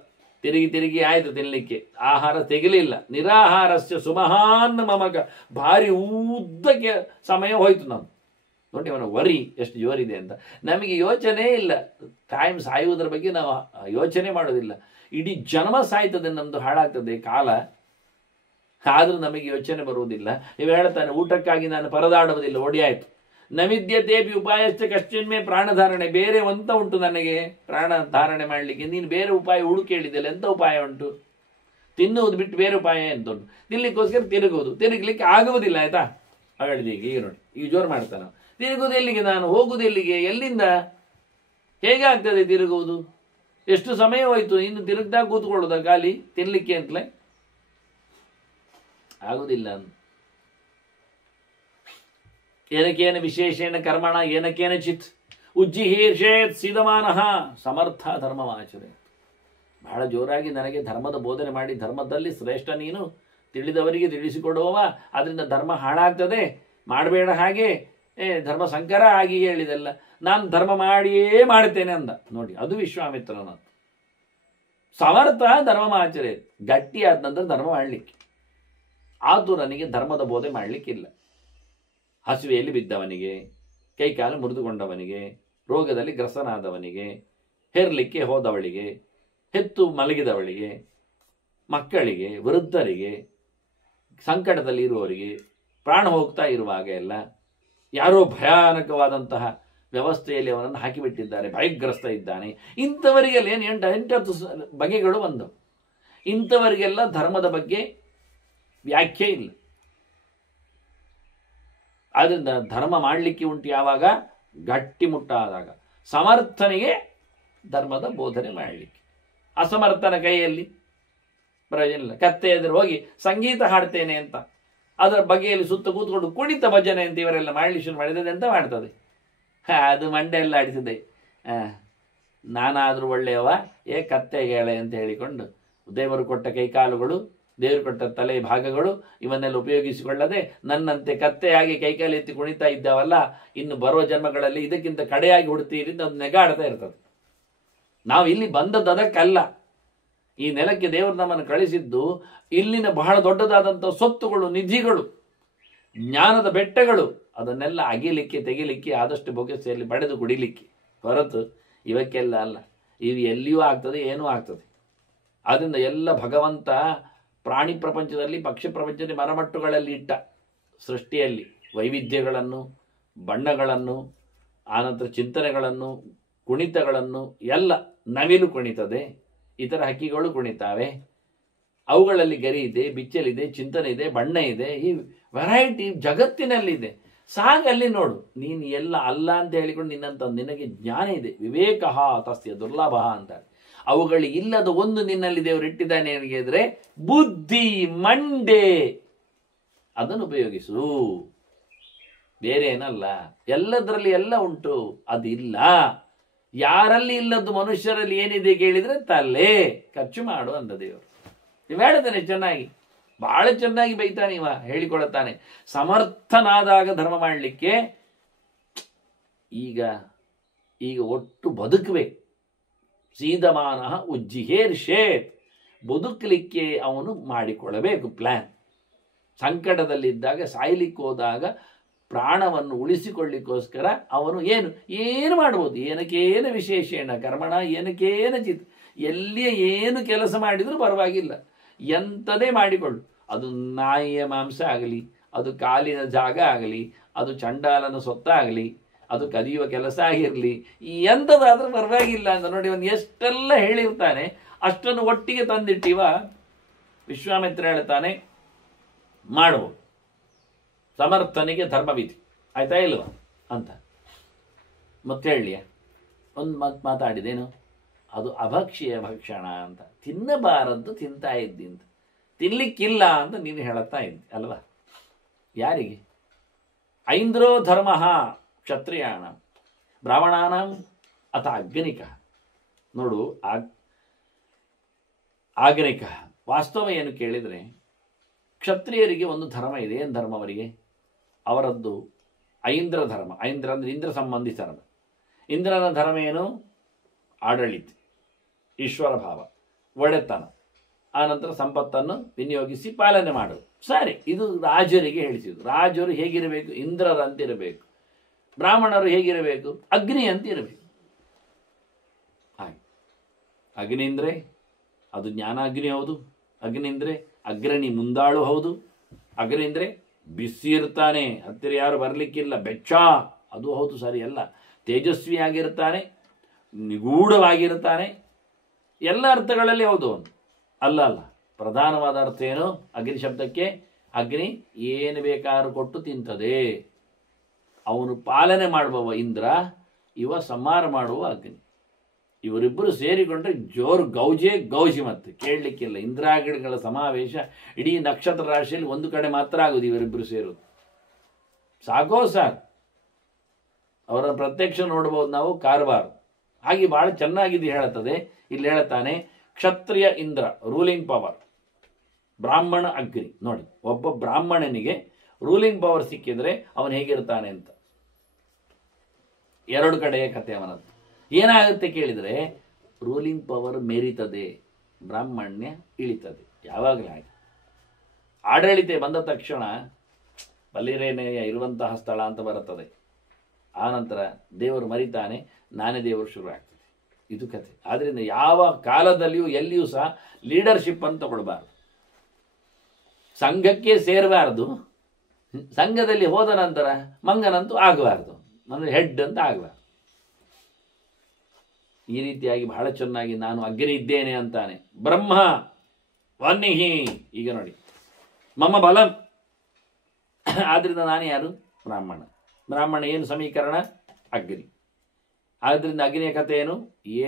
ತಿರುಗಿ ಆಯಿತು ತಿನ್ನಲಿಕ್ಕೆ, ಆಹಾರ ತೆಗಿಲಿಲ್ಲ. ನಿರಾಹಾರಸ್ಯ ಸುಮಹಾನ್ ಮಮಕ, ಭಾರಿ ಉದ್ದಕ್ಕೆ ಸಮಯ ಹೋಯ್ತು. ನಾವು ನೋಡಿ ಅವನ ವರಿ ಎಷ್ಟು ಜೋರಿದೆ ಅಂತ. ನಮಗೆ ಯೋಚನೆ ಇಲ್ಲ, ಕಾಯಂ ಸಾಯುವುದರ ಬಗ್ಗೆ ನಾವು ಯೋಚನೆ ಮಾಡೋದಿಲ್ಲ. ಇಡೀ ಜನ್ಮ ಸಾಯ್ತದೆ, ನಮ್ದು ಹಾಳಾಗ್ತದೆ ಕಾಲ, ಆದ್ರೂ ನಮಗೆ ಯೋಚನೆ ಬರುವುದಿಲ್ಲ. ನೀವು ಹೇಳ್ತಾನೆ, ಊಟಕ್ಕಾಗಿ ನಾನು ಪರದಾಡುವುದಿಲ್ಲ, ಒಡಿಯಾಯ್ತು. ನವಿದ್ಯತೇಪಿ ಉಪಾಯಶ್ಚ ಕಶ್ಚಿನ್ಮೇ ಪ್ರಾಣಧಾರಣೆ. ಬೇರೆ ಒಂತ ಉಂಟು ನನಗೆ ಪ್ರಾಣ ಧಾರಣೆ ಮಾಡಲಿಕ್ಕೆ? ನೀನು ಬೇರೆ ಉಪಾಯ ಹುಡುಕಿ ಹೇಳಿದ್ದೆಲ್ಲ. ಎಂಥ ಉಪಾಯ ಉಂಟು? ತಿನ್ನುವುದು ಬಿಟ್ಟು ಬೇರೆ ಉಪಾಯ ಎಂತ ಉಂಟು? ತಿನ್ಲಿಕ್ಕೋಸ್ಕರ ತಿರುಗುವುದು, ತಿರುಗಲಿಕ್ಕೆ ಆಗುವುದಿಲ್ಲ. ಆಯ್ತಾ? ಹೇಳಿದೆ ಈಗ ನೋಡಿ, ಈಗ ಜೋರು ಮಾಡ್ತಾನೆ. ತಿರುಗುವುದು ಎಲ್ಲಿಗೆ? ನಾನು ಹೋಗುವುದು ಎಲ್ಲಿಗೆ? ಎಲ್ಲಿಂದ ಹೇಗೆ ಆಗ್ತದೆ ತಿರುಗುವುದು? ಎಷ್ಟು ಸಮಯ ಹೋಯ್ತು? ಇನ್ನು ತಿರುಗ್ದಾಗ ಕೂತ್ಕೊಳ್ಳೋದ ಖಾಲಿ ತಿನ್ಲಿಕ್ಕೆ ಅಂತಲೇ? ಆಗುದಿಲ್ಲ. ಏನಕೇನ ವಿಶೇಷೇಣ ಕರ್ಮಣ ಏನಕೇನ ಚಿತ್ ಉಜ್ಜಿಹೀರ್ಷೇತ್ ಸೀದಮಾನಃ ಸಮರ್ಥ ಧರ್ಮವಾಚರೆ. ಬಹಳ ಜೋರಾಗಿ ನನಗೆ ಧರ್ಮದ ಬೋಧನೆ ಮಾಡಿ, ಧರ್ಮದಲ್ಲಿ ಶ್ರೇಷ್ಠ ನೀನು, ತಿಳಿದವರಿಗೆ ತಿಳಿಸಿಕೊಡುವವ, ಅದರಿಂದ ಧರ್ಮ ಹಾಳಾಗ್ತದೆ, ಮಾಡಬೇಡ ಹಾಗೆ, ಧರ್ಮ ಸಂಕರ ಆಗಿ ಹೇಳಿದೆಲ್ಲ. ನಾನು ಧರ್ಮ ಮಾಡಿಯೇ ಮಾಡ್ತೇನೆ ಅಂದ. ನೋಡಿ, ಅದು ವಿಶ್ವಾಮಿತ್ರನ ಸಮರ್ಥ ಧರ್ಮವಾಚರೆ. ಗಟ್ಟಿಯಾದ ನಂತರ ಧರ್ಮ ಮಾಡಲಿಕ್ಕೆ, ಆತುರನಿಗೆ ಧರ್ಮದ ಬೋಧೆ ಮಾಡಲಿಕ್ಕಿಲ್ಲ. ಹಸುವೆಯಲ್ಲಿ ಬಿದ್ದವನಿಗೆ, ಕೈಕಾಲು ಮುರಿದುಕೊಂಡವನಿಗೆ, ರೋಗದಲ್ಲಿ ಗ್ರಸ್ತನಾದವನಿಗೆ, ಹೆರ್ಲಿಕ್ಕೆ ಹೋದವಳಿಗೆ, ಹೆತ್ತು ಮಲಗಿದವಳಿಗೆ, ಮಕ್ಕಳಿಗೆ, ವೃದ್ಧರಿಗೆ, ಸಂಕಟದಲ್ಲಿ ಇರುವವರಿಗೆ, ಪ್ರಾಣ ಹೋಗ್ತಾ ಇರುವಾಗ ಎಲ್ಲ ಯಾರೋ ಭಯಾನಕವಾದಂತಹ ವ್ಯವಸ್ಥೆಯಲ್ಲಿ ಅವನನ್ನು ಹಾಕಿಬಿಟ್ಟಿದ್ದಾರೆ, ಭಯಗ್ರಸ್ತ ಇದ್ದಾನೆ. ಇಂಥವರಿಗೆಲ್ಲ ಏನು 8 ಬಗೆಗಳು ಬಂದವು. ಇಂಥವರಿಗೆಲ್ಲ ಧರ್ಮದ ಬಗ್ಗೆ ವ್ಯಾಖ್ಯೆ ಇಲ್ಲ. ಆದ್ದರಿಂದ ಧರ್ಮ ಮಾಡಲಿಕ್ಕೆ ಉಂಟು ಯಾವಾಗ? ಗಟ್ಟಿಮುಟ್ಟಾದಾಗ. ಸಮರ್ಥನಿಗೆ ಧರ್ಮದ ಬೋಧನೆ ಮಾಡಲಿಕ್ಕೆ, ಅಸಮರ್ಥನ ಕೈಯಲ್ಲಿ ಪ್ರಯೋಜನ ಇಲ್ಲ. ಕತ್ತೆ ಎದುರು ಹೋಗಿ ಸಂಗೀತ ಹಾಡ್ತೇನೆ ಅಂತ ಅದರ ಬಗೆಯಲ್ಲಿ ಸುತ್ತ ಕೂತ್ಕೊಂಡು ಕುಣಿತ ಭಜನೆ ಅಂತ ಇವರೆಲ್ಲ ಮಾಡಲಿ ಶುರು ಮಾಡಿದರೆ ಎಂತ ಮಾಡ್ತದೆ? ಅದು ಮಂಡೆ ಎಲ್ಲ ಆಡಿಸಿದೆ. ನಾನಾದರೂ ಒಳ್ಳೆಯವ, ಕತ್ತೆಗೆ ಹೇಳೆ ಅಂತ ಹೇಳಿಕೊಂಡು ದೇವರು ಕೊಟ್ಟ ಕೈಕಾಲುಗಳು, ದೇವರು ಕೊಟ್ಟ ತಲೆ ಭಾಗಗಳು ಇವನ್ನೆಲ್ಲ ಉಪಯೋಗಿಸಿಕೊಳ್ಳದೆ ನನ್ನಂತೆ ಕತ್ತೆಯಾಗಿ ಕೈಕಾಲು ಎತ್ತಿ ಕುಣಿತಾ ಇದ್ದಾವಲ್ಲ, ಇನ್ನು ಬರುವ ಜನ್ಮಗಳಲ್ಲಿ ಇದಕ್ಕಿಂತ ಕಡೆಯಾಗಿ ಹುಡ್ತೀರಿ ಅಂತ ಒಂದು ನೆಗಾಡ್ತಾ ಇರ್ತದೆ. ನಾವು ಇಲ್ಲಿ ಬಂದದ್ದು ಅದಕ್ಕಲ್ಲ. ಈ ನೆಲಕ್ಕೆ ದೇವರು ನಮ್ಮನ್ನು ಕಳಿಸಿದ್ದು ಇಲ್ಲಿನ ಬಹಳ ದೊಡ್ಡದಾದಂಥ ಸ್ವತ್ತುಗಳು, ನಿಧಿಗಳು, ಜ್ಞಾನದ ಬೆಟ್ಟಗಳು, ಅದನ್ನೆಲ್ಲ ಅಗಿಲಿಕ್ಕೆ, ತೆಗಿಲಿಕ್ಕೆ, ಆದಷ್ಟು ಬೊಗೆಸೆಯಲ್ಲಿ ಬಡಿದು ಕುಡಿಲಿಕ್ಕೆ ಹೊರತು ಇವಕ್ಕೆಲ್ಲ ಅಲ್ಲ. ಇವು ಎಲ್ಲಿಯೂ ಆಗ್ತದೆ, ಏನೂ ಆಗ್ತದೆ. ಆದ್ದರಿಂದ ಎಲ್ಲ ಭಗವಂತ ಪ್ರಾಣಿ ಪ್ರಪಂಚದಲ್ಲಿ, ಪಕ್ಷಿ ಪ್ರಪಂಚದಲ್ಲಿ, ಮರಮಟ್ಟುಗಳಲ್ಲಿ ಇಟ್ಟ ಸೃಷ್ಟಿಯಲ್ಲಿ ವೈವಿಧ್ಯಗಳನ್ನು, ಬಣ್ಣಗಳನ್ನು, ಆನಂತರ ಚಿಂತನೆಗಳನ್ನು, ಕುಣಿತಗಳನ್ನು ಎಲ್ಲ. ನವಿಲು ಕುಣಿತದೆ, ಇತರ ಹಕ್ಕಿಗಳು ಕುಣಿತಾವೆ, ಅವುಗಳಲ್ಲಿ ಗರಿ ಇದೆ, ಬಿಚ್ಚಲಿದೆ, ಚಿಂತನೆ ಇದೆ, ಬಣ್ಣ ಇದೆ, ಈ ವೆರೈಟಿ ಜಗತ್ತಿನಲ್ಲಿದೆ. ಸಾಗಲ್ಲಿ ನೋಡು, ನೀನು ಎಲ್ಲ ಅಲ್ಲ ಅಂತ ಹೇಳಿಕೊಂಡು ನಿನಗೆ ಜ್ಞಾನ ಇದೆ. ವಿವೇಕ ತಸ್ಯ ದುರ್ಲಭ ಅಂತಾರೆ. ಅವುಗಳಿಲ್ಲದ ಒಂದು ನಿನ್ನಲ್ಲಿ ದೇವರು ಇಟ್ಟಿದ್ದಾನೆ ಹೇಳಿದ್ರೆ ಬುದ್ಧಿ, ಮಂಡೆ, ಅದನ್ನು ಉಪಯೋಗಿಸು, ಬೇರೆ ಏನಲ್ಲ. ಎಲ್ಲದರಲ್ಲಿ ಎಲ್ಲ ಉಂಟು, ಅದಿಲ್ಲ. ಯಾರಲ್ಲಿ ಇಲ್ಲದ್ದು ಮನುಷ್ಯರಲ್ಲಿ ಏನಿದೆ ಕೇಳಿದ್ರೆ ತಲೆ, ಖರ್ಚು ಮಾಡು ಅಂದ ದೇವರು. ನೀವು ಹೇಳ್ತಾನೆ ಚೆನ್ನಾಗಿ, ಬಹಳ ಚೆನ್ನಾಗಿ ಬೈತಾನೆ ಇವ, ಹೇಳಿಕೊಳ್ಳುತ್ತಾನೆ. ಸಮರ್ಥನಾದಾಗ ಧರ್ಮ ಮಾಡಲಿಕ್ಕೆ ಈಗ ಒಟ್ಟು ಬದುಕಬೇಕು. ಸೀದಮಾನ ಉಜ್ಜಿಹೇರ್ಷೇತ್, ಬದುಕಲಿಕ್ಕೆ ಅವನು ಮಾಡಿಕೊಳ್ಳಬೇಕು ಪ್ಲಾನ್. ಸಂಕಟದಲ್ಲಿದ್ದಾಗ, ಸಾಯ್ಲಿಕ್ಕೆ ಹೋದಾಗ ಪ್ರಾಣವನ್ನು ಉಳಿಸಿಕೊಳ್ಳಿಕ್ಕೋಸ್ಕರ ಅವನು ಏನು ಮಾಡ್ಬೋದು. ಏನಕ್ಕೇನು ವಿಶೇಷೇಣ ಕರ್ಮಣ ಏನಕ್ಕೇನ ಚಿತ್, ಎಲ್ಲಿಯೇ ಏನು ಕೆಲಸ ಮಾಡಿದರೂ ಪರವಾಗಿಲ್ಲ, ಎಂಥದೇ ಮಾಡಿಕೊಳ್ಳು. ಅದು ನಾಯಿಯ ಮಾಂಸ ಆಗಲಿ, ಅದು ಕಾಲಿನ ಜಾಗ ಆಗಲಿ, ಅದು ಚಂಡಾಲನ ಸೊತ್ತಾಗಲಿ, ಅದು ಕದಿಯುವ ಕೆಲಸ ಆಗಿರಲಿ, ಎಂಥದಾದ್ರೂ ಪರವಾಗಿಲ್ಲ ಅಂತ ನೋಡಿ ಅವನು ಎಷ್ಟೆಲ್ಲ ಹೇಳಿರ್ತಾನೆ ಅಷ್ಟನ್ನು ಒಟ್ಟಿಗೆ ತಂದಿಟ್ಟಿವ ವಿಶ್ವಾಮಿತ್ರ ಹೇಳ್ತಾನೆ ಮಾಡುವುದು. ಸಮರ್ಥನಿಗೆ ಧರ್ಮವಿಧಿ, ಆಯ್ತಾ ಇಲ್ವಾ ಅಂತ ಮತ್ತೆ ಹೇಳಲಿಯ ಒಂದು ಮಾತಾಡಿದೇನು, ಅದು ಅಭಕ್ಷ್ಯ ಭಕ್ಷಣ ಅಂತ. ತಿನ್ನಬಾರದ್ದು ತಿಂತಾ ಇದ್ದಿ ಅಂತ, ತಿನ್ಲಿಕ್ಕಿಲ್ಲ ಅಂತ ನೀನು ಹೇಳುತ್ತಾ ಇದ್ದಿ ಅಲ್ವಾ. ಯಾರಿಗೆ? ಐಂದ್ರೋ ಧರ್ಮ ಕ್ಷತ್ರಿಯಾಣ ಬ್ರಾಹ್ಮಣಾನ ಅಥ ಅಗ್ನಿಕ. ನೋಡು, ಆಗ್ನಿಕ ವಾಸ್ತವ ಏನು ಕೇಳಿದರೆ, ಕ್ಷತ್ರಿಯರಿಗೆ ಒಂದು ಧರ್ಮ ಇದೆ. ಏನು ಧರ್ಮ ಅವರಿಗೆ? ಅವರದ್ದು ಐಂದ್ರ ಧರ್ಮ. ಐಂದ್ರ ಅಂದರೆ ಇಂದ್ರ ಸಂಬಂಧಿ ಧರ್ಮ. ಇಂದ್ರನ ಧರ್ಮ ಏನು? ಆಡಳಿತ, ಈಶ್ವರ ಭಾವ, ಒಡೆತನ, ಆನಂತರ ಸಂಪತ್ತನ್ನು ವಿನಿಯೋಗಿಸಿ ಪಾಲನೆ ಮಾಡುವುದು. ಸರಿ, ಇದು ರಾಜರಿಗೆ ಹೇಳಿಸಿದ್ದು. ರಾಜರು ಹೇಗಿರಬೇಕು? ಇಂದ್ರರಂತಿರಬೇಕು. ಬ್ರಾಹ್ಮಣರು ಹೇಗಿರಬೇಕು? ಅಗ್ನಿ ಅಂತ ಇರಬೇಕು. ಹಾಗೆ ಅಗ್ನಿ ಅಂದರೆ ಅದು ಜ್ಞಾನಾಗ್ನಿ ಹೌದು. ಅಗ್ನಿ ಅಂದರೆ ಅಗ್ರಣಿ ಮುಂದಾಳು ಹೌದು. ಅಗ್ನಿ ಅಂದರೆ ಬಿಸಿ ಇರ್ತಾನೆ, ಹತ್ತಿರ ಯಾರು ಬರಲಿಕ್ಕಿಲ್ಲ, ಬೆಚ್ಚ, ಅದು ಹೌದು, ಸರಿ ಅಲ್ಲ. ತೇಜಸ್ವಿಯಾಗಿರ್ತಾನೆ, ನಿಗೂಢವಾಗಿರ್ತಾನೆ, ಎಲ್ಲ ಅರ್ಥಗಳಲ್ಲಿ ಹೌದು ಅವನು. ಅಲ್ಲ, ಪ್ರಧಾನವಾದ ಅರ್ಥ ಏನು ಅಗ್ನಿ ಶಬ್ದಕ್ಕೆ? ಅಗ್ನಿ ಏನು ಬೇಕಾದ್ರೂ ಕೊಟ್ಟು ತಿಂತದೆ. ಅವನು ಪಾಲನೆ ಮಾಡುವವ ಇಂದ್ರ, ಇವ ಸಂಹಾರ ಮಾಡುವ ಅಗ್ನಿ. ಇವರಿಬ್ಬರು ಸೇರಿಕೊಂಡ್ರೆ ಜೋರು ಗೌಜಿ ಮತ್ತೆ ಕೇಳಲಿಕ್ಕಿಲ್ಲ. ಇಂದ್ರಾಗ್ನಿಗಳ ಸಮಾವೇಶ ಇಡೀ ನಕ್ಷತ್ರ ರಾಶಿಯಲ್ಲಿ ಒಂದು ಕಡೆ ಮಾತ್ರ ಆಗುದು, ಇವರಿಬ್ಬರು ಸೇರೋದು. ಸಾಕೋ ಸಾಕು, ಅವರ ಪ್ರತ್ಯಕ್ಷ ನೋಡಬಹುದು ನಾವು, ಕಾರವಾರ. ಹಾಗೆ ಬಹಳ ಚೆನ್ನಾಗಿದೆ ಹೇಳುತ್ತದೆ. ಇಲ್ಲಿ ಹೇಳುತ್ತಾನೆ, ಕ್ಷತ್ರಿಯ ಇಂದ್ರ ರೂಲಿಂಗ್ ಪವರ್, ಬ್ರಾಹ್ಮಣ ಅಗ್ನಿ. ನೋಡಿ, ಒಬ್ಬ ಬ್ರಾಹ್ಮಣನಿಗೆ ರೂಲಿಂಗ್ ಪವರ್ ಸಿಕ್ಕಿದ್ರೆ ಅವನು ಹೇಗಿರ್ತಾನೆ ಅಂತ ಎರಡು ಕಡೆಯ ಕಥೆ ಅವನದ್ದು. ಏನಾಗುತ್ತೆ ಕೇಳಿದರೆ, ರೂಲಿಂಗ್ ಪವರ್ ಮೆರಿತದೆ, ಬ್ರಾಹ್ಮಣ್ಯ ಇಳಿತದೆ. ಯಾವಾಗಲೂ ಹಾಗೆ. ಆಡಳಿತ ಬಂದ ತಕ್ಷಣ ಬಲಿರೇನೆಯ ಇರುವಂತಹ ಸ್ಥಳ ಅಂತ ಬರುತ್ತದೆ. ಆನಂತರ ದೇವರು ಮರಿತಾನೆ, ನಾನೇ ದೇವರು ಶುರು ಆಗ್ತದೆ. ಇದು ಕಥೆ. ಆದ್ರಿಂದ ಯಾವ ಕಾಲದಲ್ಲಿಯೂ ಎಲ್ಲಿಯೂ ಸಹ ಲೀಡರ್ಶಿಪ್ ಅಂತ ತಗೊಳ್ಬಾರ್ದು. ಸಂಘಕ್ಕೆ ಸೇರಬಾರ್ದು, ಸಂಘದಲ್ಲಿ ಹೋದ ನಂತರ ಮಂಗನಂತೂ ಆಗಬಾರ್ದು, ಅಂದರೆ ಹೆಡ್ ಅಂತ ಆಗಬಾರ್ದು. ಈ ರೀತಿಯಾಗಿ ಬಹಳ ಚೆನ್ನಾಗಿ ನಾನು ಅಗ್ನಿ ಇದ್ದೇನೆ ಅಂತಾನೆ. ಬ್ರಹ್ಮ ವನ್ನಿಹಿ, ಈಗ ನೋಡಿ, ಮಮ ಬಲಂ, ಆದ್ರಿಂದ ನಾನು ಯಾರು? ಬ್ರಾಹ್ಮಣ. ಬ್ರಾಹ್ಮಣ ಏನು ಸಮೀಕರಣ? ಅಗ್ನಿ. ಆದ್ರಿಂದ ಅಗ್ನಿಯ ಕಥೆ ಏನು?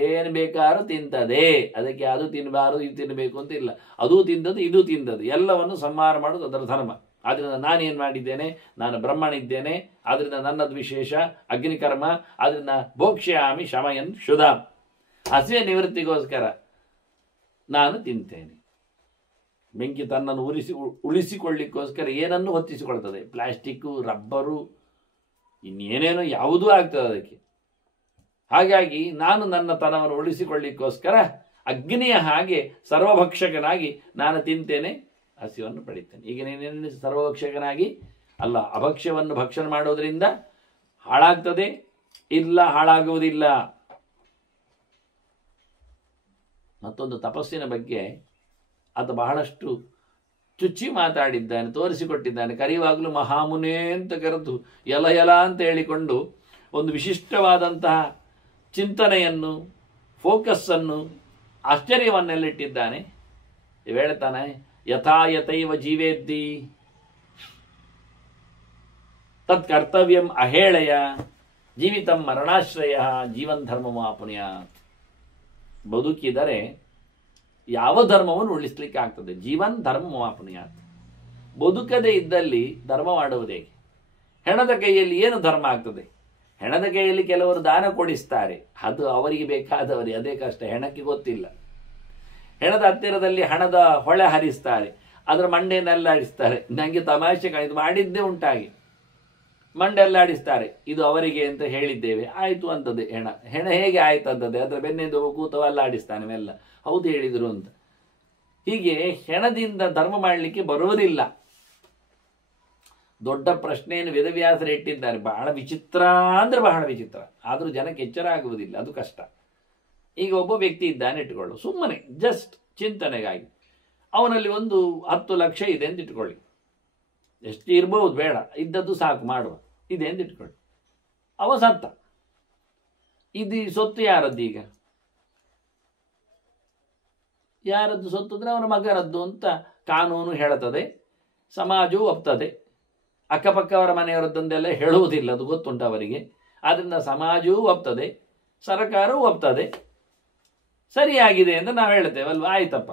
ಏನು ಬೇಕಾದ್ರೂ ತಿಂತದೆ. ಅದಕ್ಕೆ ಅದು ತಿನ್ನಬಾರದು, ಇದು ತಿನ್ನಬೇಕು ಅಂತ ಇಲ್ಲ. ಅದು ತಿಂದದ್ದು, ಇದು ತಿಂದದ್ದು, ಎಲ್ಲವನ್ನು ಸಂಹಾರ ಮಾಡೋದು ಅದರ ಧರ್ಮ. ಆದ್ರಿಂದ ನಾನೇನು ಮಾಡಿದ್ದೇನೆ? ನಾನು ಬ್ರಹ್ಮಣ ಇದ್ದೇನೆ. ಆದ್ರಿಂದ ನನ್ನದು ವಿಶೇಷ ಅಗ್ನಿಕರ್ಮ. ಆದ್ರಿಂದ ಭೋಕ್ಷ್ಯಾಮಿ ಶಮಯನ್ ಶುಧಾಂ, ಹಸಿವೆ ನಿವೃತ್ತಿಗೋಸ್ಕರ ನಾನು ತಿಂತೇನೆ. ಬೆಂಕಿ ತನ್ನನ್ನು ಉಳಿಸಿಕೊಳ್ಳಿಕ್ಕೋಸ್ಕರ ಏನನ್ನು ಹೊತ್ತಿಸಿಕೊಳ್ತದೆ? ಪ್ಲಾಸ್ಟಿಕ್ಕು, ರಬ್ಬರು, ಇನ್ನೇನೇನೋ ಯಾವುದೂ ಆಗ್ತದೆ ಅದಕ್ಕೆ. ಹಾಗಾಗಿ ನಾನು ನನ್ನ ತನವನ್ನು ಉಳಿಸಿಕೊಳ್ಳಿಕ್ಕೋಸ್ಕರ ಅಗ್ನಿಯ ಹಾಗೆ ಸರ್ವಭಕ್ಷಕನಾಗಿ ನಾನು ತಿಂತೇನೆ, ಹಸಿವನ್ನು ಪಡಿತೇನೆ. ಈಗ ನೀನೇನು ಸರ್ವಭಕ್ಷಕನಾಗಿ ಅಲ್ಲ, ಅಭಕ್ಷ್ಯವನ್ನು ಭಕ್ಷಣೆ ಮಾಡೋದ್ರಿಂದ ಹಾಳಾಗ್ತದೆ? ಇಲ್ಲ, ಹಾಳಾಗುವುದಿಲ್ಲ. ಮತ್ತೊಂದು ತಪಸ್ಸಿನ ಬಗ್ಗೆ ಅದು ಬಹಳಷ್ಟು ಚುಚ್ಚಿ ಮಾತಾಡಿದ್ದಾನೆ, ತೋರಿಸಿಕೊಟ್ಟಿದ್ದಾನೆ. ಕರೆಯುವಾಗಲೂ ಮಹಾಮುನೇ ಅಂತ ಕರೆದು ಎಲ ಅಂತ ಹೇಳಿಕೊಂಡು ಒಂದು ವಿಶಿಷ್ಟವಾದಂತಹ ಚಿಂತನೆಯನ್ನು, ಫೋಕಸ್ಸನ್ನು, ಆಶ್ಚರ್ಯವನ್ನೆಲ್ಲಿಟ್ಟಿದ್ದಾನೆ. ಇವ್ ಹೇಳ್ತಾನೆ, ಯಥಾ ಯಥೈವ ಜೀವೇದ್ದಿ ತತ್ ಕರ್ತವ್ಯಂ ಅಹೇಳಯ ಜೀವಿತಂ ಮರಣಾಶ್ರಯ ಜೀವನ್ ಧರ್ಮಮಾಪುನ್ಯಾತ್. ಬದುಕಿದರೆ ಯಾವ ಧರ್ಮವನ್ನು ಉಳಿಸ್ಲಿಕ್ಕೆ ಆಗ್ತದೆ? ಜೀವನ್ ಧರ್ಮಮಾಪುನ್ಯಾತ್. ಬದುಕದೇ ಇದ್ದಲ್ಲಿ ಧರ್ಮ ಮಾಡುವುದೇ? ಹೆಣದ ಕೈಯಲ್ಲಿ ಏನು ಧರ್ಮ ಆಗ್ತದೆ? ಹೆಣದ ಕೈಯಲ್ಲಿ ಕೆಲವರು ದಾನ ಕೊಡಿಸ್ತಾರೆ, ಅದು ಅವರಿಗೆ ಬೇಕಾದವರಿಗೆ, ಅದೇ ಕಷ್ಟ, ಹೆಣಕ್ಕೆ ಗೊತ್ತಿಲ್ಲ. ಹೆಣದ ಹತ್ತಿರದಲ್ಲಿ ಹಣದ ಹೊಳೆ ಹರಿಸ್ತಾರೆ, ಅದರ ಮಂಡೆಯನ್ನೆಲ್ಲಾಡಿಸ್ತಾರೆ. ನನಗೆ ತಮಾಷೆ ಇದು ಮಾಡಿದ್ದೇ ಉಂಟಾಗಿ, ಮಂಡೆಲ್ಲಾಡಿಸ್ತಾರೆ, ಇದು ಅವರಿಗೆ ಅಂತ ಹೇಳಿದ್ದೇವೆ, ಆಯಿತು ಅಂತದೆ. ಹೆಣ ಹೇಗೆ ಆಯ್ತು ಅಂತದೆ, ಅದರ ಬೆನ್ನೆಂದು ಕೂತವೆಲ್ಲ ಆಡಿಸ್ತಾನೆ ಮೆಲ್ಲ, ಹೌದು ಹೇಳಿದರು ಅಂತ. ಹೀಗೆ ಹೆಣದಿಂದ ಧರ್ಮ ಮಾಡಲಿಕ್ಕೆ ಬರುವುದಿಲ್ಲ. ದೊಡ್ಡ ಪ್ರಶ್ನೆಯನ್ನು ವೇದವ್ಯಾಸರು ಇಟ್ಟಿದ್ದಾರೆ, ಬಹಳ ವಿಚಿತ್ರ ಅಂದ್ರೆ ಬಹಳ ವಿಚಿತ್ರ. ಆದರೂ ಜನಕ್ಕೆ ಎಚ್ಚರ ಆಗುವುದಿಲ್ಲ, ಅದು ಕಷ್ಟ. ಈಗ ಒಬ್ಬ ವ್ಯಕ್ತಿ ಇದ್ದಾನೆ ಇಟ್ಕೊಳ್ಳು, ಸುಮ್ಮನೆ ಜಸ್ಟ್ ಚಿಂತನೆಗಾಗಿ. ಅವನಲ್ಲಿ ಒಂದು 10 ಲಕ್ಷ ಇದೆ ಅಂತ ಇಟ್ಕೊಳ್ಳಿ, ಎಷ್ಟು ಇರ್ಬೋದು ಬೇಡ, ಇದ್ದದ್ದು ಸಾಕು ಮಾಡುವ ಇದೆ ಅಂತ ಇಟ್ಕೊಳ್ಳಿ. ಅವ ಸತ್ತ, ಇದು ಸೊತ್ತು ಯಾರದ್ದು? ಈಗ ಯಾರದ್ದು ಸೊತ್ತು ಅಂದರೆ ಅವನ ಮಗನದ್ದು ಅಂತ ಕಾನೂನು ಹೇಳುತ್ತದೆ, ಸಮಾಜವು ಒಪ್ತದೆ. ಅಕ್ಕಪಕ್ಕವರ ಮನೆಯವರದ್ದೆಲ್ಲ ಹೇಳುವುದಿಲ್ಲ, ಅದು ಗೊತ್ತುಂಟು ಅವರಿಗೆ. ಆದ್ದರಿಂದ ಸಮಾಜವೂ ಒಪ್ತದೆ, ಸರ್ಕಾರವೂ ಒಪ್ತದೆ, ಸರಿಯಾಗಿದೆ ಅಂತ ನಾವು ಹೇಳ್ತೇವಲ್ವ, ಆಯ್ತಪ್ಪ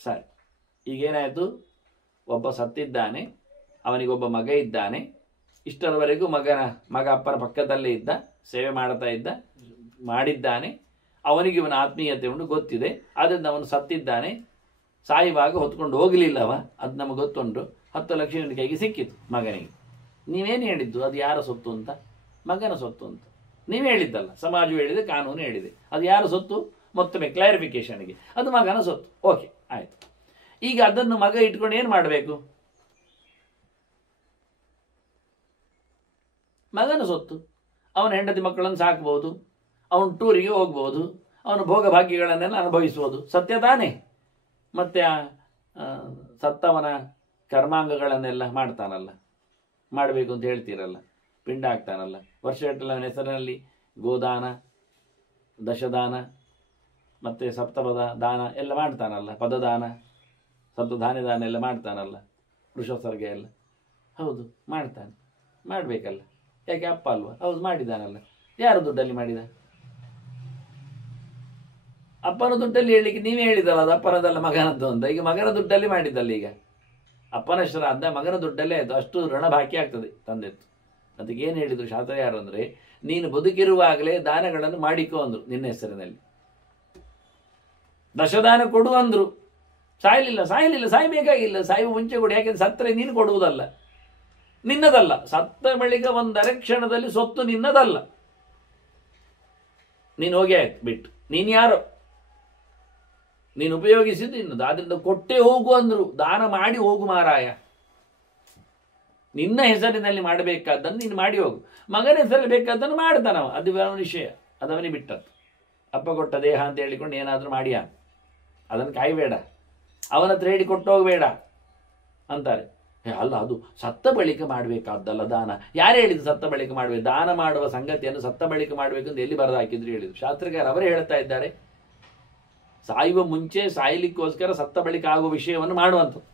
ಸರಿ. ಈಗೇನಾಯಿತು, ಒಬ್ಬ ಸತ್ತಿದ್ದಾನೆ, ಅವನಿಗೊಬ್ಬ ಮಗ ಇದ್ದಾನೆ. ಇಷ್ಟರವರೆಗೂ ಮಗ ಅಪ್ಪನ ಪಕ್ಕದಲ್ಲೇ ಇದ್ದ, ಸೇವೆ ಮಾಡ್ತಾ ಇದ್ದ, ಮಾಡಿದ್ದಾನೆ. ಅವನಿಗೆ ಇವನ ಆತ್ಮೀಯತೆ ಉಂಟು, ಗೊತ್ತಿದೆ. ಆದ್ದರಿಂದ ಅವನು ಸತ್ತಿದ್ದಾನೆ, ಸಾಯುವಾಗ ಹೊತ್ಕೊಂಡು ಹೋಗಲಿಲ್ಲವ, ಅದು ನಮಗೆ ಗೊತ್ತುಂಟು. 10 ಲಕ್ಷ ಇವನ ಕೈಗೆ ಸಿಕ್ಕಿತು ಮಗನಿಗೆ. ನೀವೇನು ಹೇಳಿದ್ದು? ಅದು ಯಾರ ಸೊತ್ತು ಅಂತ? ಮಗನ ಸೊತ್ತು ಅಂತ ನೀವು ಹೇಳಿದ್ದಲ್ಲ, ಸಮಾಜ ಹೇಳಿದೆ, ಕಾನೂನು ಹೇಳಿದೆ. ಅದು ಯಾರ ಸೊತ್ತು? ಮತ್ತೊಮ್ಮೆ ಕ್ಲಾರಿಫಿಕೇಶನ್ಗೆ, ಅದು ಮಗನ ಸೊತ್ತು. ಓಕೆ, ಆಯ್ತು. ಈಗ ಅದನ್ನು ಮಗ ಇಟ್ಕೊಂಡು ಏನು ಮಾಡಬೇಕು? ಮಗನ ಸೊತ್ತು, ಅವನ ಹೆಂಡತಿ ಮಕ್ಕಳನ್ನು ಸಾಕ್ಬೋದು, ಅವನು ಟೂರಿಗೆ ಹೋಗ್ಬೋದು, ಅವನ ಭೋಗ ಭಾಗ್ಯಗಳನ್ನೆಲ್ಲ ಅನುಭವಿಸ್ಬೋದು, ಸತ್ಯ ತಾನೇ? ಮತ್ತೆ ಸತ್ತವನ ಕರ್ಮಾಂಗಗಳನ್ನೆಲ್ಲ ಮಾಡ್ತಾನಲ್ಲ, ಮಾಡಬೇಕು ಅಂತ ಹೇಳ್ತೀರಲ್ಲ, ಪಿಂಡ ಆಗ್ತಾನಲ್ಲ, ವರ್ಷಗಟ್ಟಲೆ ಅವನ ಹೆಸರಿನಲ್ಲಿ ಗೋದಾನ, ದಶದಾನ, ಮತ್ತು ಸಪ್ತಪದ ದಾನ ಎಲ್ಲ ಮಾಡ್ತಾನಲ್ಲ, ಪದದಾನ, ಸಪ್ತಧಾನ್ಯ ದಾನ ಎಲ್ಲ ಮಾಡ್ತಾನಲ್ಲ, ವೃಷೋತ್ಸರ್ಗ ಎಲ್ಲ. ಹೌದು ಮಾಡ್ತಾನೆ, ಮಾಡಬೇಕಲ್ಲ, ಯಾಕೆ ಅಪ್ಪ ಅಲ್ವಾ? ಹೌದು ಮಾಡಿದಾನಲ್ಲ. ಯಾರು ದುಡ್ಡಲ್ಲಿ ಮಾಡಿದ? ಅಪ್ಪನ ದುಡ್ಡಲ್ಲಿ ಹೇಳಲಿಕ್ಕೆ ನೀವೇ ಹೇಳಿದಲ್ಲ, ಅದು ಅಪ್ಪನದಲ್ಲ ಮಗನದ್ದು ಅಂತ. ಈಗ ಮಗನ ದುಡ್ಡಲ್ಲಿ ಮಾಡಿದ್ದಲ್ಲ, ಈಗ ಅಪ್ಪನ ಶ್ರಾದ್ದ ಮಗನ ದುಡ್ಡಲ್ಲೇ ಆಯಿತು. ಅಷ್ಟು ಋಣ ಬಾಕಿ ಆಗ್ತದೆ ತಂದೆತ್ತು. ಅದಕ್ಕೆ ಏನು ಹೇಳಿದರು ಶಾಸ್ತ್ರ ಯಾರು ಅಂದರೆ, ನೀನು ಬದುಕಿರುವಾಗಲೇ ದಾನಗಳನ್ನು ಮಾಡಿಕೋ ಅಂದರು ನಿನ್ನ ಹೆಸರಿನಲ್ಲಿ. ದಶದಾನ ಕೊಡು ಅಂದರು, ಸಾಯಲಿಲ್ಲ, ಸಾಯಬೇಕಾಗಿಲ್ಲ, ಸಾಯುವ ಮುಂಚೆ ಕೊಡು. ಯಾಕೆಂದ್ರೆ ಸತ್ತರೆ ನೀನು ಕೊಡುವುದಲ್ಲ, ನಿನ್ನದಲ್ಲ. ಸತ್ತ ಬಳಿಕ ಒಂದರೆ ಕ್ಷಣದಲ್ಲಿ ಸೊತ್ತು ನಿನ್ನದಲ್ಲ, ನೀನು ಹೋಗಿ ಆಯ್ತು ಬಿಟ್ಟು. ನೀನು ಯಾರೋ, ನೀನು ಉಪಯೋಗಿಸಿದ್ದು ನಿನ್ನದು. ಆದ್ರಿಂದ ಕೊಟ್ಟೆ ಹೋಗು ಅಂದ್ರು, ದಾನ ಮಾಡಿ ಹೋಗು ಮಾರಾಯ. ನಿನ್ನ ಹೆಸರಿನಲ್ಲಿ ಮಾಡಬೇಕಾದ್ದನ್ನು ನೀನು ಮಾಡಿ ಹೋಗು. ಮಗನ ಹೆಸರಲ್ಲಿ ಬೇಕಾದ್ದನ್ನು ಮಾಡ್ತಾನವ, ಅದು ಅವನ ವಿಷಯ, ಅದವನಿಗೆ ಬಿಟ್ಟದ್ದು. ಅಪ್ಪ ಕೊಟ್ಟ ದೇಹ ಅಂತ ಹೇಳಿಕೊಂಡು ಏನಾದರೂ ಮಾಡಿಯ, ಅದನ್ನು ಕಾಯಬೇಡ, ಅವನ ಹತ್ರ ಹೇಳಿ ಕೊಟ್ಟು ಹೋಗಬೇಡ ಅಂತಾರೆ. ಅಲ್ಲ, ಅದು ಸತ್ತ ಬಳಿಕ ಮಾಡಬೇಕಾದ್ದಲ್ಲ ದಾನ. ಯಾರು ಹೇಳಿದ್ರು ಸತ್ತ ಬಳಿಕ ಮಾಡಬೇಕು? ದಾನ ಮಾಡುವ ಸಂಗತಿಯನ್ನು ಸತ್ತ ಬಳಿಕ ಮಾಡಬೇಕು ಅಂತ ಎಲ್ಲಿ ಬರೆದು ಹಾಕಿದ್ರು ಹೇಳಿದ್ರು ಶಾಸ್ತ್ರಗಾರ? ಅವರೇ ಹೇಳ್ತಾ ಇದ್ದಾರೆ, ಸಾಯುವ ಮುಂಚೆ ಸಾಯಲಿಕ್ಕೋಸ್ಕರ ಸತ್ತ ಬಳಿಕ ಆಗುವ ವಿಷಯವನ್ನು ಮಾಡುವಂಥದ್ದು.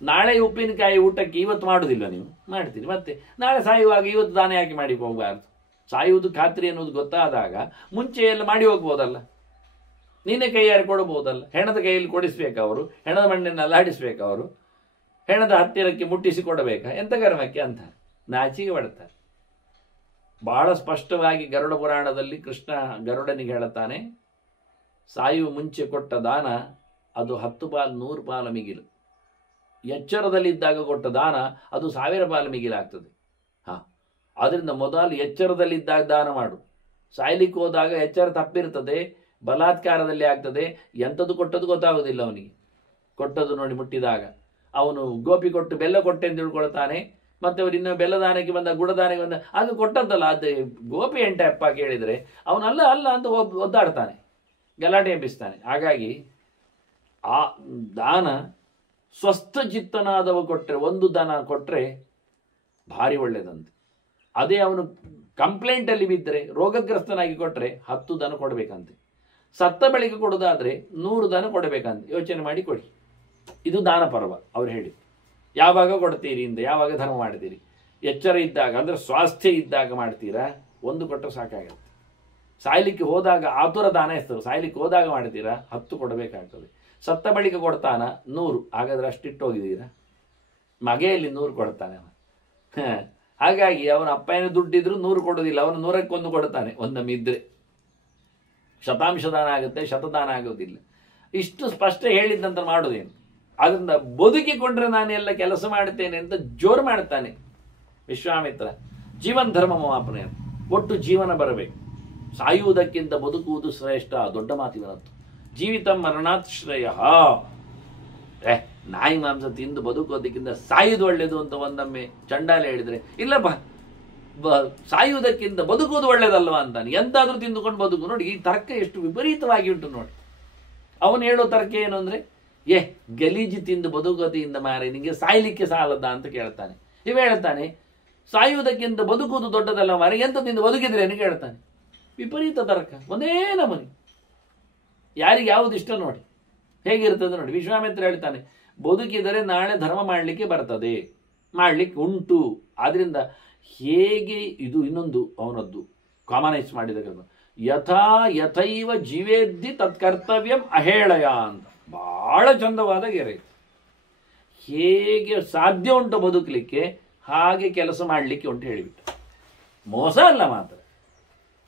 ನಾಳೆ ಉಪ್ಪಿನಕಾಯಿ ಊಟಕ್ಕೆ ಇವತ್ತು ಮಾಡುವುದಿಲ್ಲ, ನೀವು ಮಾಡ್ತೀರಿ, ಮತ್ತೆ ನಾಳೆ ಸಾಯುವಾಗ ಇವತ್ತು ದಾನ ಯಾಕೆ ಮಾಡಿ ಹೋಗಬಾರ್ದು? ಸಾಯುವುದು ಖಾತ್ರಿ ಅನ್ನೋದು ಗೊತ್ತಾದಾಗ ಮುಂಚೆ ಎಲ್ಲ ಮಾಡಿ ಹೋಗ್ಬೋದಲ್ಲ, ನಿನ್ನೆ ಕೈಯಾರೆ ಕೊಡಬಹುದಲ್ಲ. ಹೆಣದ ಕೈಯಲ್ಲಿ ಕೊಡಿಸ್ಬೇಕು ಅವರು, ಹೆಣದ ಮಣ್ಣನ್ನೆಲ್ಲ ಆಡಿಸ್ಬೇಕು ಅವರು, ಹೆಣದ ಹತ್ತಿರಕ್ಕೆ ಮುಟ್ಟಿಸಿ ಕೊಡಬೇಕಾ? ಎಂತ ಕರ್ಮಕ್ಕೆ ಅಂತ ನಾಚಿಗೆ ಪಡ್ತಾರೆ. ಬಹಳ ಸ್ಪಷ್ಟವಾಗಿ ಗರುಡ ಪುರಾಣದಲ್ಲಿ ಕೃಷ್ಣ ಗರುಡನಿಗೆ ಹೇಳುತ್ತಾನೆ, ಸಾಯುವ ಮುಂಚೆ ಕೊಟ್ಟ ದಾನ ಅದು 10 ಪಾಲು 100 ಪಾಲು ಮಿಗಿಲು. ಎಚ್ಚರದಲ್ಲಿದ್ದಾಗ ಕೊಟ್ಟ ದಾನ ಅದು 1000 ಪಾಲು ಮಿಗಿಲಾಗ್ತದೆ. ಆದ್ರಿಂದ ಮೊದಲು ಎಚ್ಚರದಲ್ಲಿದ್ದಾಗ ದಾನ ಮಾಡು. ಸಾಯ್ಲಿಕ್ಕೆ ಹೋದಾಗ ಎಚ್ಚರ ತಪ್ಪಿರ್ತದೆ, ಬಲಾತ್ಕಾರದಲ್ಲಿ ಆಗ್ತದೆ, ಎಂಥದ್ದು ಕೊಟ್ಟದ್ದು ಗೊತ್ತಾಗೋದಿಲ್ಲ ಅವನಿಗೆ. ಕೊಟ್ಟದ್ದು ನೋಡಿ ಮುಟ್ಟಿದಾಗ ಅವನು ಗೋಪಿ ಕೊಟ್ಟು ಬೆಲ್ಲ ಕೊಟ್ಟೆ ಅಂತ ತಿಳ್ಕೊಳ್ತಾನೆ. ಮತ್ತೆ ಅವ್ರು ಇನ್ನು ಬೆಲ್ಲದಾನಕ್ಕೆ ಬಂದ, ಗುಡದಾನಕ್ಕೆ ಬಂದ, ಆಗ ಕೊಟ್ಟದ್ದಲ್ಲ, ಅದು ಗೋಪಿ ಎಂಟಪ್ಪ ಕೇಳಿದರೆ ಅವನು ಅಲ್ಲ ಅಂತ ಒದ್ದಾಡ್ತಾನೆ, ಗಲಾಟೆ ಎಬ್ಬಿಸ್ತಾನೆ. ಹಾಗಾಗಿ ಆ ದಾನ ಸ್ವಸ್ಥ ಚಿತ್ತನಾದವ ಕೊಟ್ಟರೆ, ಒಂದು ದಾನ ಕೊಟ್ಟರೆ ಭಾರಿ ಒಳ್ಳೆಯದಂತೆ. ಅದೇ ಅವನು ಕಂಪ್ಲೇಂಟಲ್ಲಿ ಬಿದ್ದರೆ, ರೋಗಗ್ರಸ್ತನಾಗಿ ಕೊಟ್ಟರೆ 10 ದನ ಕೊಡಬೇಕಂತೆ. ಸತ್ತ ಬಳಿಕ ಕೊಡೋದಾದರೆ 100 ದನ ಕೊಡಬೇಕಂತೆ. ಯೋಚನೆ ಮಾಡಿ ಕೊಡಿ. ಇದು ದಾನ ಪರ್ವ. ಅವ್ರು ಹೇಳಿ ಯಾವಾಗ ಕೊಡ್ತೀರಿ ಅಂತ, ಯಾವಾಗ ಧರ್ಮ ಮಾಡ್ತೀರಿ? ಎಚ್ಚರ ಇದ್ದಾಗ, ಅಂದರೆ ಸ್ವಾಸ್ಥ್ಯ ಇದ್ದಾಗ ಮಾಡ್ತೀರಾ? ಒಂದು ಕೊಟ್ಟರೆ ಸಾಕಾಗತ್ತೆ. ಸಾಯ್ಲಿಕ್ಕೆ ಹೋದಾಗ ಆತುರ ದಾನ ಹೆಸರು, ಸಾಯ್ಲಿಕ್ಕೆ ಹೋದಾಗ ಮಾಡ್ತೀರಾ? 10 ಕೊಡಬೇಕಾಗ್ತದೆ. ಸತ್ತ ಬಳಿಕ ಕೊಡ್ತಾನ 100, ಹಾಗಾದ್ರೆ ಅಷ್ಟಿಟ್ಟು ಹೋಗಿದ್ದೀರಾ? ಮಗೆಯಲ್ಲಿ 100 ಕೊಡ್ತಾನೆ ಅವನು. ಹಾಗಾಗಿ ಅವನ ಅಪ್ಪ ಏನು ದುಡ್ಡಿದ್ರು 100 ಕೊಡೋದಿಲ್ಲ, ಅವನು 100ಕ್ಕೆ 1 ಕೊಡ್ತಾನೆ. ಒಂದೊಮ್ಮೆ ಇದ್ರೆ ಶತಾಂಶ ದಾನ ಆಗುತ್ತೆ, ಶತದಾನ ಆಗೋದಿಲ್ಲ. ಇಷ್ಟು ಸ್ಪಷ್ಟ ಹೇಳಿದ್ದಂತ ಮಾಡೋದೇನು? ಅದರಿಂದ ಬದುಕಿಕೊಂಡ್ರೆ ನಾನು ಎಲ್ಲ ಕೆಲಸ ಮಾಡ್ತೇನೆ ಅಂತ ಜೋರು ಮಾಡ್ತಾನೆ ವಿಶ್ವಾಮಿತ್ರ. ಜೀವನ ಧರ್ಮ ಮಾಪನೆ, ಒಟ್ಟು ಜೀವನ ಬರಬೇಕು. ಸಾಯುವುದಕ್ಕಿಂತ ಬದುಕುವುದು ಶ್ರೇಷ್ಠ, ದೊಡ್ಡ ಮಾತಿವನತ್ತು. ಜೀವಿತ ಮರಣಾತ್ ಶ್ರೇಯ. ನಾಯಿ ಮಾಂಸ ತಿಂದು ಬದುಕೋದಕ್ಕಿಂತ ಸಾಯುವುದು ಒಳ್ಳೇದು ಅಂತ ಒಂದೊಮ್ಮೆ ಚಂಡಾಲ ಹೇಳಿದ್ರೆ, ಇಲ್ಲಪ್ಪ ಸಾಯುವುದಕ್ಕಿಂತ ಬದುಕುವುದು ಒಳ್ಳೇದಲ್ವಾ ಅಂತಾನೆ. ಎಂತಾದ್ರೂ ತಿಂದುಕೊಂಡು ಬದುಕು. ನೋಡಿ ಈ ತರ್ಕ ಎಷ್ಟು ವಿಪರೀತವಾಗಿ ಉಂಟು ನೋಡಿ. ಅವನು ಹೇಳೋ ತರ್ಕ ಏನು ಅಂದ್ರೆ, ಗಲೀಜು ತಿಂದು ಬದುಕೋದಿಯಿಂದ ಮಾರಿ ನಿಂಗೆ ಸಾಯ್ಲಿಕ್ಕೆ ಸಾಲದ ಅಂತ ಕೇಳ್ತಾನೆ. ಇವ ಹೇಳ್ತಾನೆ ಸಾಯುವುದಕ್ಕಿಂತ ಬದುಕುವುದು ದೊಡ್ಡದಲ್ಲ ಮಾರಿ, ಎಂತ ತಿಂದು ಬದುಕಿದ್ರೆ ಅಂತ ಕೇಳ್ತಾನೆ. ವಿಪರೀತ ತರ್ಕ, ಒಂದೇ ನಮನಿ. ಯಾರಿಗೆ ಯಾವುದು ಇಷ್ಟ ನೋಡಿ, ಹೇಗಿರ್ತದೆ ನೋಡಿ. ವಿಶ್ವಾಮಿತ್ರ ಹೇಳ್ತಾನೆ, ಬದುಕಿದರೆ ನಾಳೆ ಧರ್ಮ ಮಾಡಲಿಕ್ಕೆ ಬರ್ತದೆ, ಮಾಡಲಿಕ್ಕೆ ಉಂಟು. ಆದ್ರಿಂದ ಹೇಗೆ ಇದು ಇನ್ನೊಂದು ಅವನದ್ದು ಕಾಮನೈಸ್ ಮಾಡಿದ ಯಥಾ ಯಥೈವ ಜೀವೇದ್ದಿ ತತ್ಕರ್ತವ್ಯಂ ಅಹೇಳಯ ಅಂತ ಬಹಳ ಚಂದವಾದ ಗೆರೆ. ಹೇಗೆ ಸಾಧ್ಯ ಉಂಟು ಬದುಕಲಿಕ್ಕೆ ಹಾಗೆ ಕೆಲಸ ಮಾಡಲಿಕ್ಕೆ ಉಂಟು ಹೇಳಿಬಿಟ್ಟು. ಮೋಸ ಅಲ್ಲ, ಮಾತ್ರ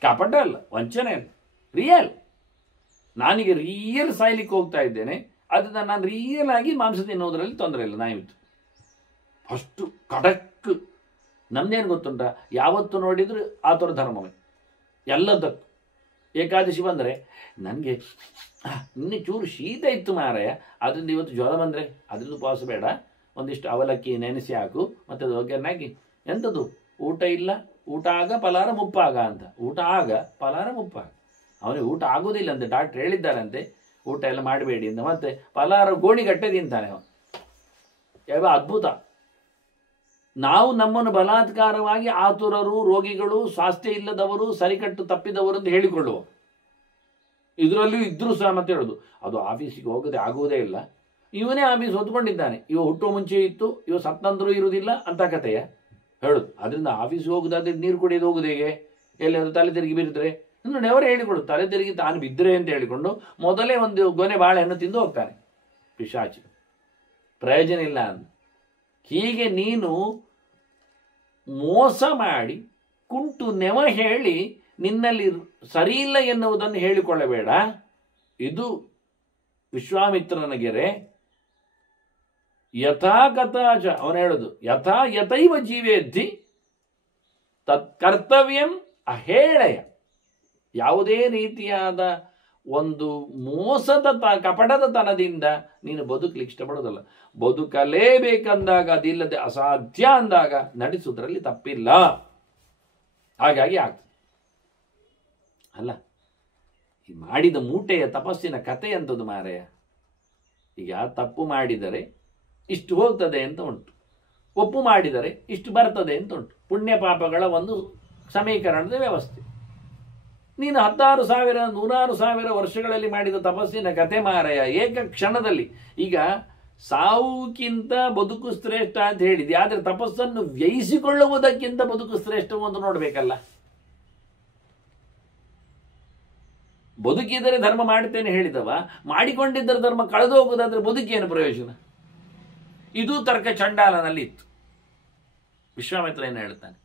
ಕಪಟ ಅಲ್ಲ, ವಂಚನೆ ಅಲ್ಲ, ರಿಯಲ್. ನಾನೀಗ ರಿಯಲ್ ಸಾಯ್ಲಿಕ್ಕೆ ಹೋಗ್ತಾ ಇದ್ದೇನೆ, ಅದನ್ನ ನಾನು ರಿಯಲ್ ಆಗಿ ಮಾಂಸ ತಿನ್ನೋದ್ರಲ್ಲಿ ತೊಂದರೆ ಇಲ್ಲ. ನಾಯಿತ್ತು ಅಷ್ಟು ಖಡಕ್. ನಮ್ದೇನು ಗೊತ್ತುಂಟ, ಯಾವತ್ತು ನೋಡಿದ್ರು ಆತುರ ಧರ್ಮವೇ ಎಲ್ಲದಕ್ಕೂ. ಏಕಾದಶಿ ಬಂದರೆ ನನಗೆ ನಿನ್ನೆ ಚೂರು ಶೀತ ಇತ್ತು ಮಾರಾಯ, ಅದರಿಂದ ಇವತ್ತು ಜ್ವರ ಬಂದರೆ ಅದರಿಂದ ಉಪವಾಸ ಬೇಡ, ಒಂದಿಷ್ಟು ಅವಲಕ್ಕಿ ನೆನೆಸಿ ಹಾಕು, ಮತ್ತು ಅದು ಒಗ್ಗರಣೆ ಎಂಥದ್ದು ಊಟ ಇಲ್ಲ, ಊಟ ಆಗ ಫಲಾರ ಮುಪ್ಪಾಗ ಅಂತ. ಊಟ ಆಗ ಫಲಾರ ಮುಪ್ಪಾಗ. ಅವನಿಗೆ ಊಟ ಆಗೋದಿಲ್ಲ ಅಂತ ಡಾಕ್ಟ್ರ್ ಹೇಳಿದ್ದಾರಂತೆ, ಊಟ ಎಲ್ಲ ಮಾಡಬೇಡಿ ಅಂತ. ಮತ್ತೆ ಫಲಾರ ಗೋಣಿಗಟ್ಟೆ ತಿಂತಾನೆ ಅವನು. ಯಾವ ಅದ್ಭುತ. ನಾವು ನಮ್ಮನ್ನು ಬಲಾತ್ಕಾರವಾಗಿ ಆತುರರು, ರೋಗಿಗಳು, ಸ್ವಾಸ್ಥ್ಯ ಇಲ್ಲದವರು, ಸರಿಕಟ್ಟು ತಪ್ಪಿದವರು ಅಂತ ಹೇಳಿಕೊಳ್ಳುವ. ಇದರಲ್ಲೂ ಇದ್ರೂ ಸಹ ಮತ್ತೆ ಹೇಳೋದು ಅದು ಆಫೀಸಿಗೆ ಹೋಗದೆ ಆಗುವುದೇ ಇಲ್ಲ, ಇವನೇ ಆಫೀಸ್ ಹೊತ್ಕೊಂಡಿದ್ದಾನೆ, ಇವ ಹುಟ್ಟುವ ಮುಂಚೆ ಇತ್ತು, ಇವ ಸತ್ತಂದ್ರೂ ಇರುವುದಿಲ್ಲ ಅಂತ ಕಥೆಯ ಹೇಳುದು. ಅದರಿಂದ ಆಫೀಸ್ಗೆ ಹೋಗುದಾದ್ರೆ ನೀರು ಕುಡಿಯೋದು ಹೋಗುದು ಹೇಗೆ? ಎಲ್ಲಿ ತಲೆ ತಿರುಗಿ ಬಿದ್ದರೆ ನೋಡಿ, ಅವರು ಹೇಳಿಕೊಡು ತಲೆ ತಿರುಗಿ ತಾನು ಬಿದ್ದರೆ ಅಂತ ಹೇಳಿಕೊಂಡು ಮೊದಲೇ ಒಂದು ಗೊನೆ ಬಾಳೆಹಣ್ಣು ತಿಂದು ಹೋಗ್ತಾನೆ ಪಿಶಾಚಿ. ಪ್ರಯೋಜನ ಇಲ್ಲ ಅಂತ. ಹೀಗೆ ನೀನು ಮೋಸ ಮಾಡಿ ಕುಂಟು ನೆವ ಹೇಳಿ ನಿನ್ನಲ್ಲಿ ಸರಿಯಿಲ್ಲ ಎನ್ನುವುದನ್ನು ಹೇಳಿಕೊಳ್ಳಬೇಡ. ಇದು ವಿಶ್ವಾಮಿತ್ರನ ಗೆರೆ. ಯಥಾಕಥಾಚ ಅವನು ಹೇಳುದು, ಯಥಾ ಯಥೈವ ಜೀವೇದ್ಧಿ ತತ್ ಕರ್ತವ್ಯಂ ಅಹೇಳಯ. ಯಾವುದೇ ರೀತಿಯಾದ ಒಂದು ಮೋಸದ ಕಪಟದ ತನದಿಂದ ನೀನು ಬದುಕಲಿಕ್ಕೆ ಇಷ್ಟಪಡೋದಲ್ಲ. ಬದುಕಲೇಬೇಕಂದಾಗ, ಅದಿಲ್ಲದೆ ಅಸಾಧ್ಯ ಅಂದಾಗ ನಡೆಸುವುದರಲ್ಲಿ ತಪ್ಪಿಲ್ಲ. ಹಾಗಾಗಿ ಆಗ್ತದೆ ಅಲ್ಲ. ಈ ಮಾಡಿದ ಮೂಟೆಯ ತಪಸ್ಸಿನ ಕಥೆ ಅಂತದ್ದು ಮಾರಾಯ. ಈಗ ತಪ್ಪು ಮಾಡಿದರೆ ಇಷ್ಟು ಹೋಗ್ತದೆ ಅಂತ ಉಂಟು, ಒಪ್ಪು ಮಾಡಿದರೆ ಇಷ್ಟು ಬರ್ತದೆ ಅಂತ ಉಂಟು. ಪುಣ್ಯ ಪಾಪಗಳ ಒಂದು ಸಮೀಕರಣದ ವ್ಯವಸ್ಥೆ. ನೀನು 16,000 100,000 ವರ್ಷಗಳಲ್ಲಿ ಮಾಡಿದ ತಪಸ್ಸಿನ ಕಥೆ ಮಾರಾಯ, ಏಕ ಕ್ಷಣದಲ್ಲಿ. ಈಗ ಸಾವುಕ್ಕಿಂತ ಬದುಕು ಶ್ರೇಷ್ಠ ಅಂತ ಹೇಳಿದೆ, ಆದರೆ ತಪಸ್ಸನ್ನು ವ್ಯಯಿಸಿಕೊಳ್ಳುವುದಕ್ಕಿಂತ ಬದುಕು ಶ್ರೇಷ್ಠ ಒಂದು ನೋಡ್ಬೇಕಲ್ಲ. ಬದುಕಿದರೆ ಧರ್ಮ ಮಾಡ್ತೇನೆ ಹೇಳಿದವ, ಮಾಡಿಕೊಂಡಿದ್ದರೆ ಧರ್ಮ ಕಳೆದು ಹೋಗುದಾದ್ರೆ ಬದುಕೇನು ಪ್ರಯೋಜನ? ಇದು ತರ್ಕ ಚಂಡಾಲನಲ್ಲಿ ಇತ್ತು. ವಿಶ್ವಾಮಿತ್ರ ಏನು ಹೇಳ್ತಾನೆ,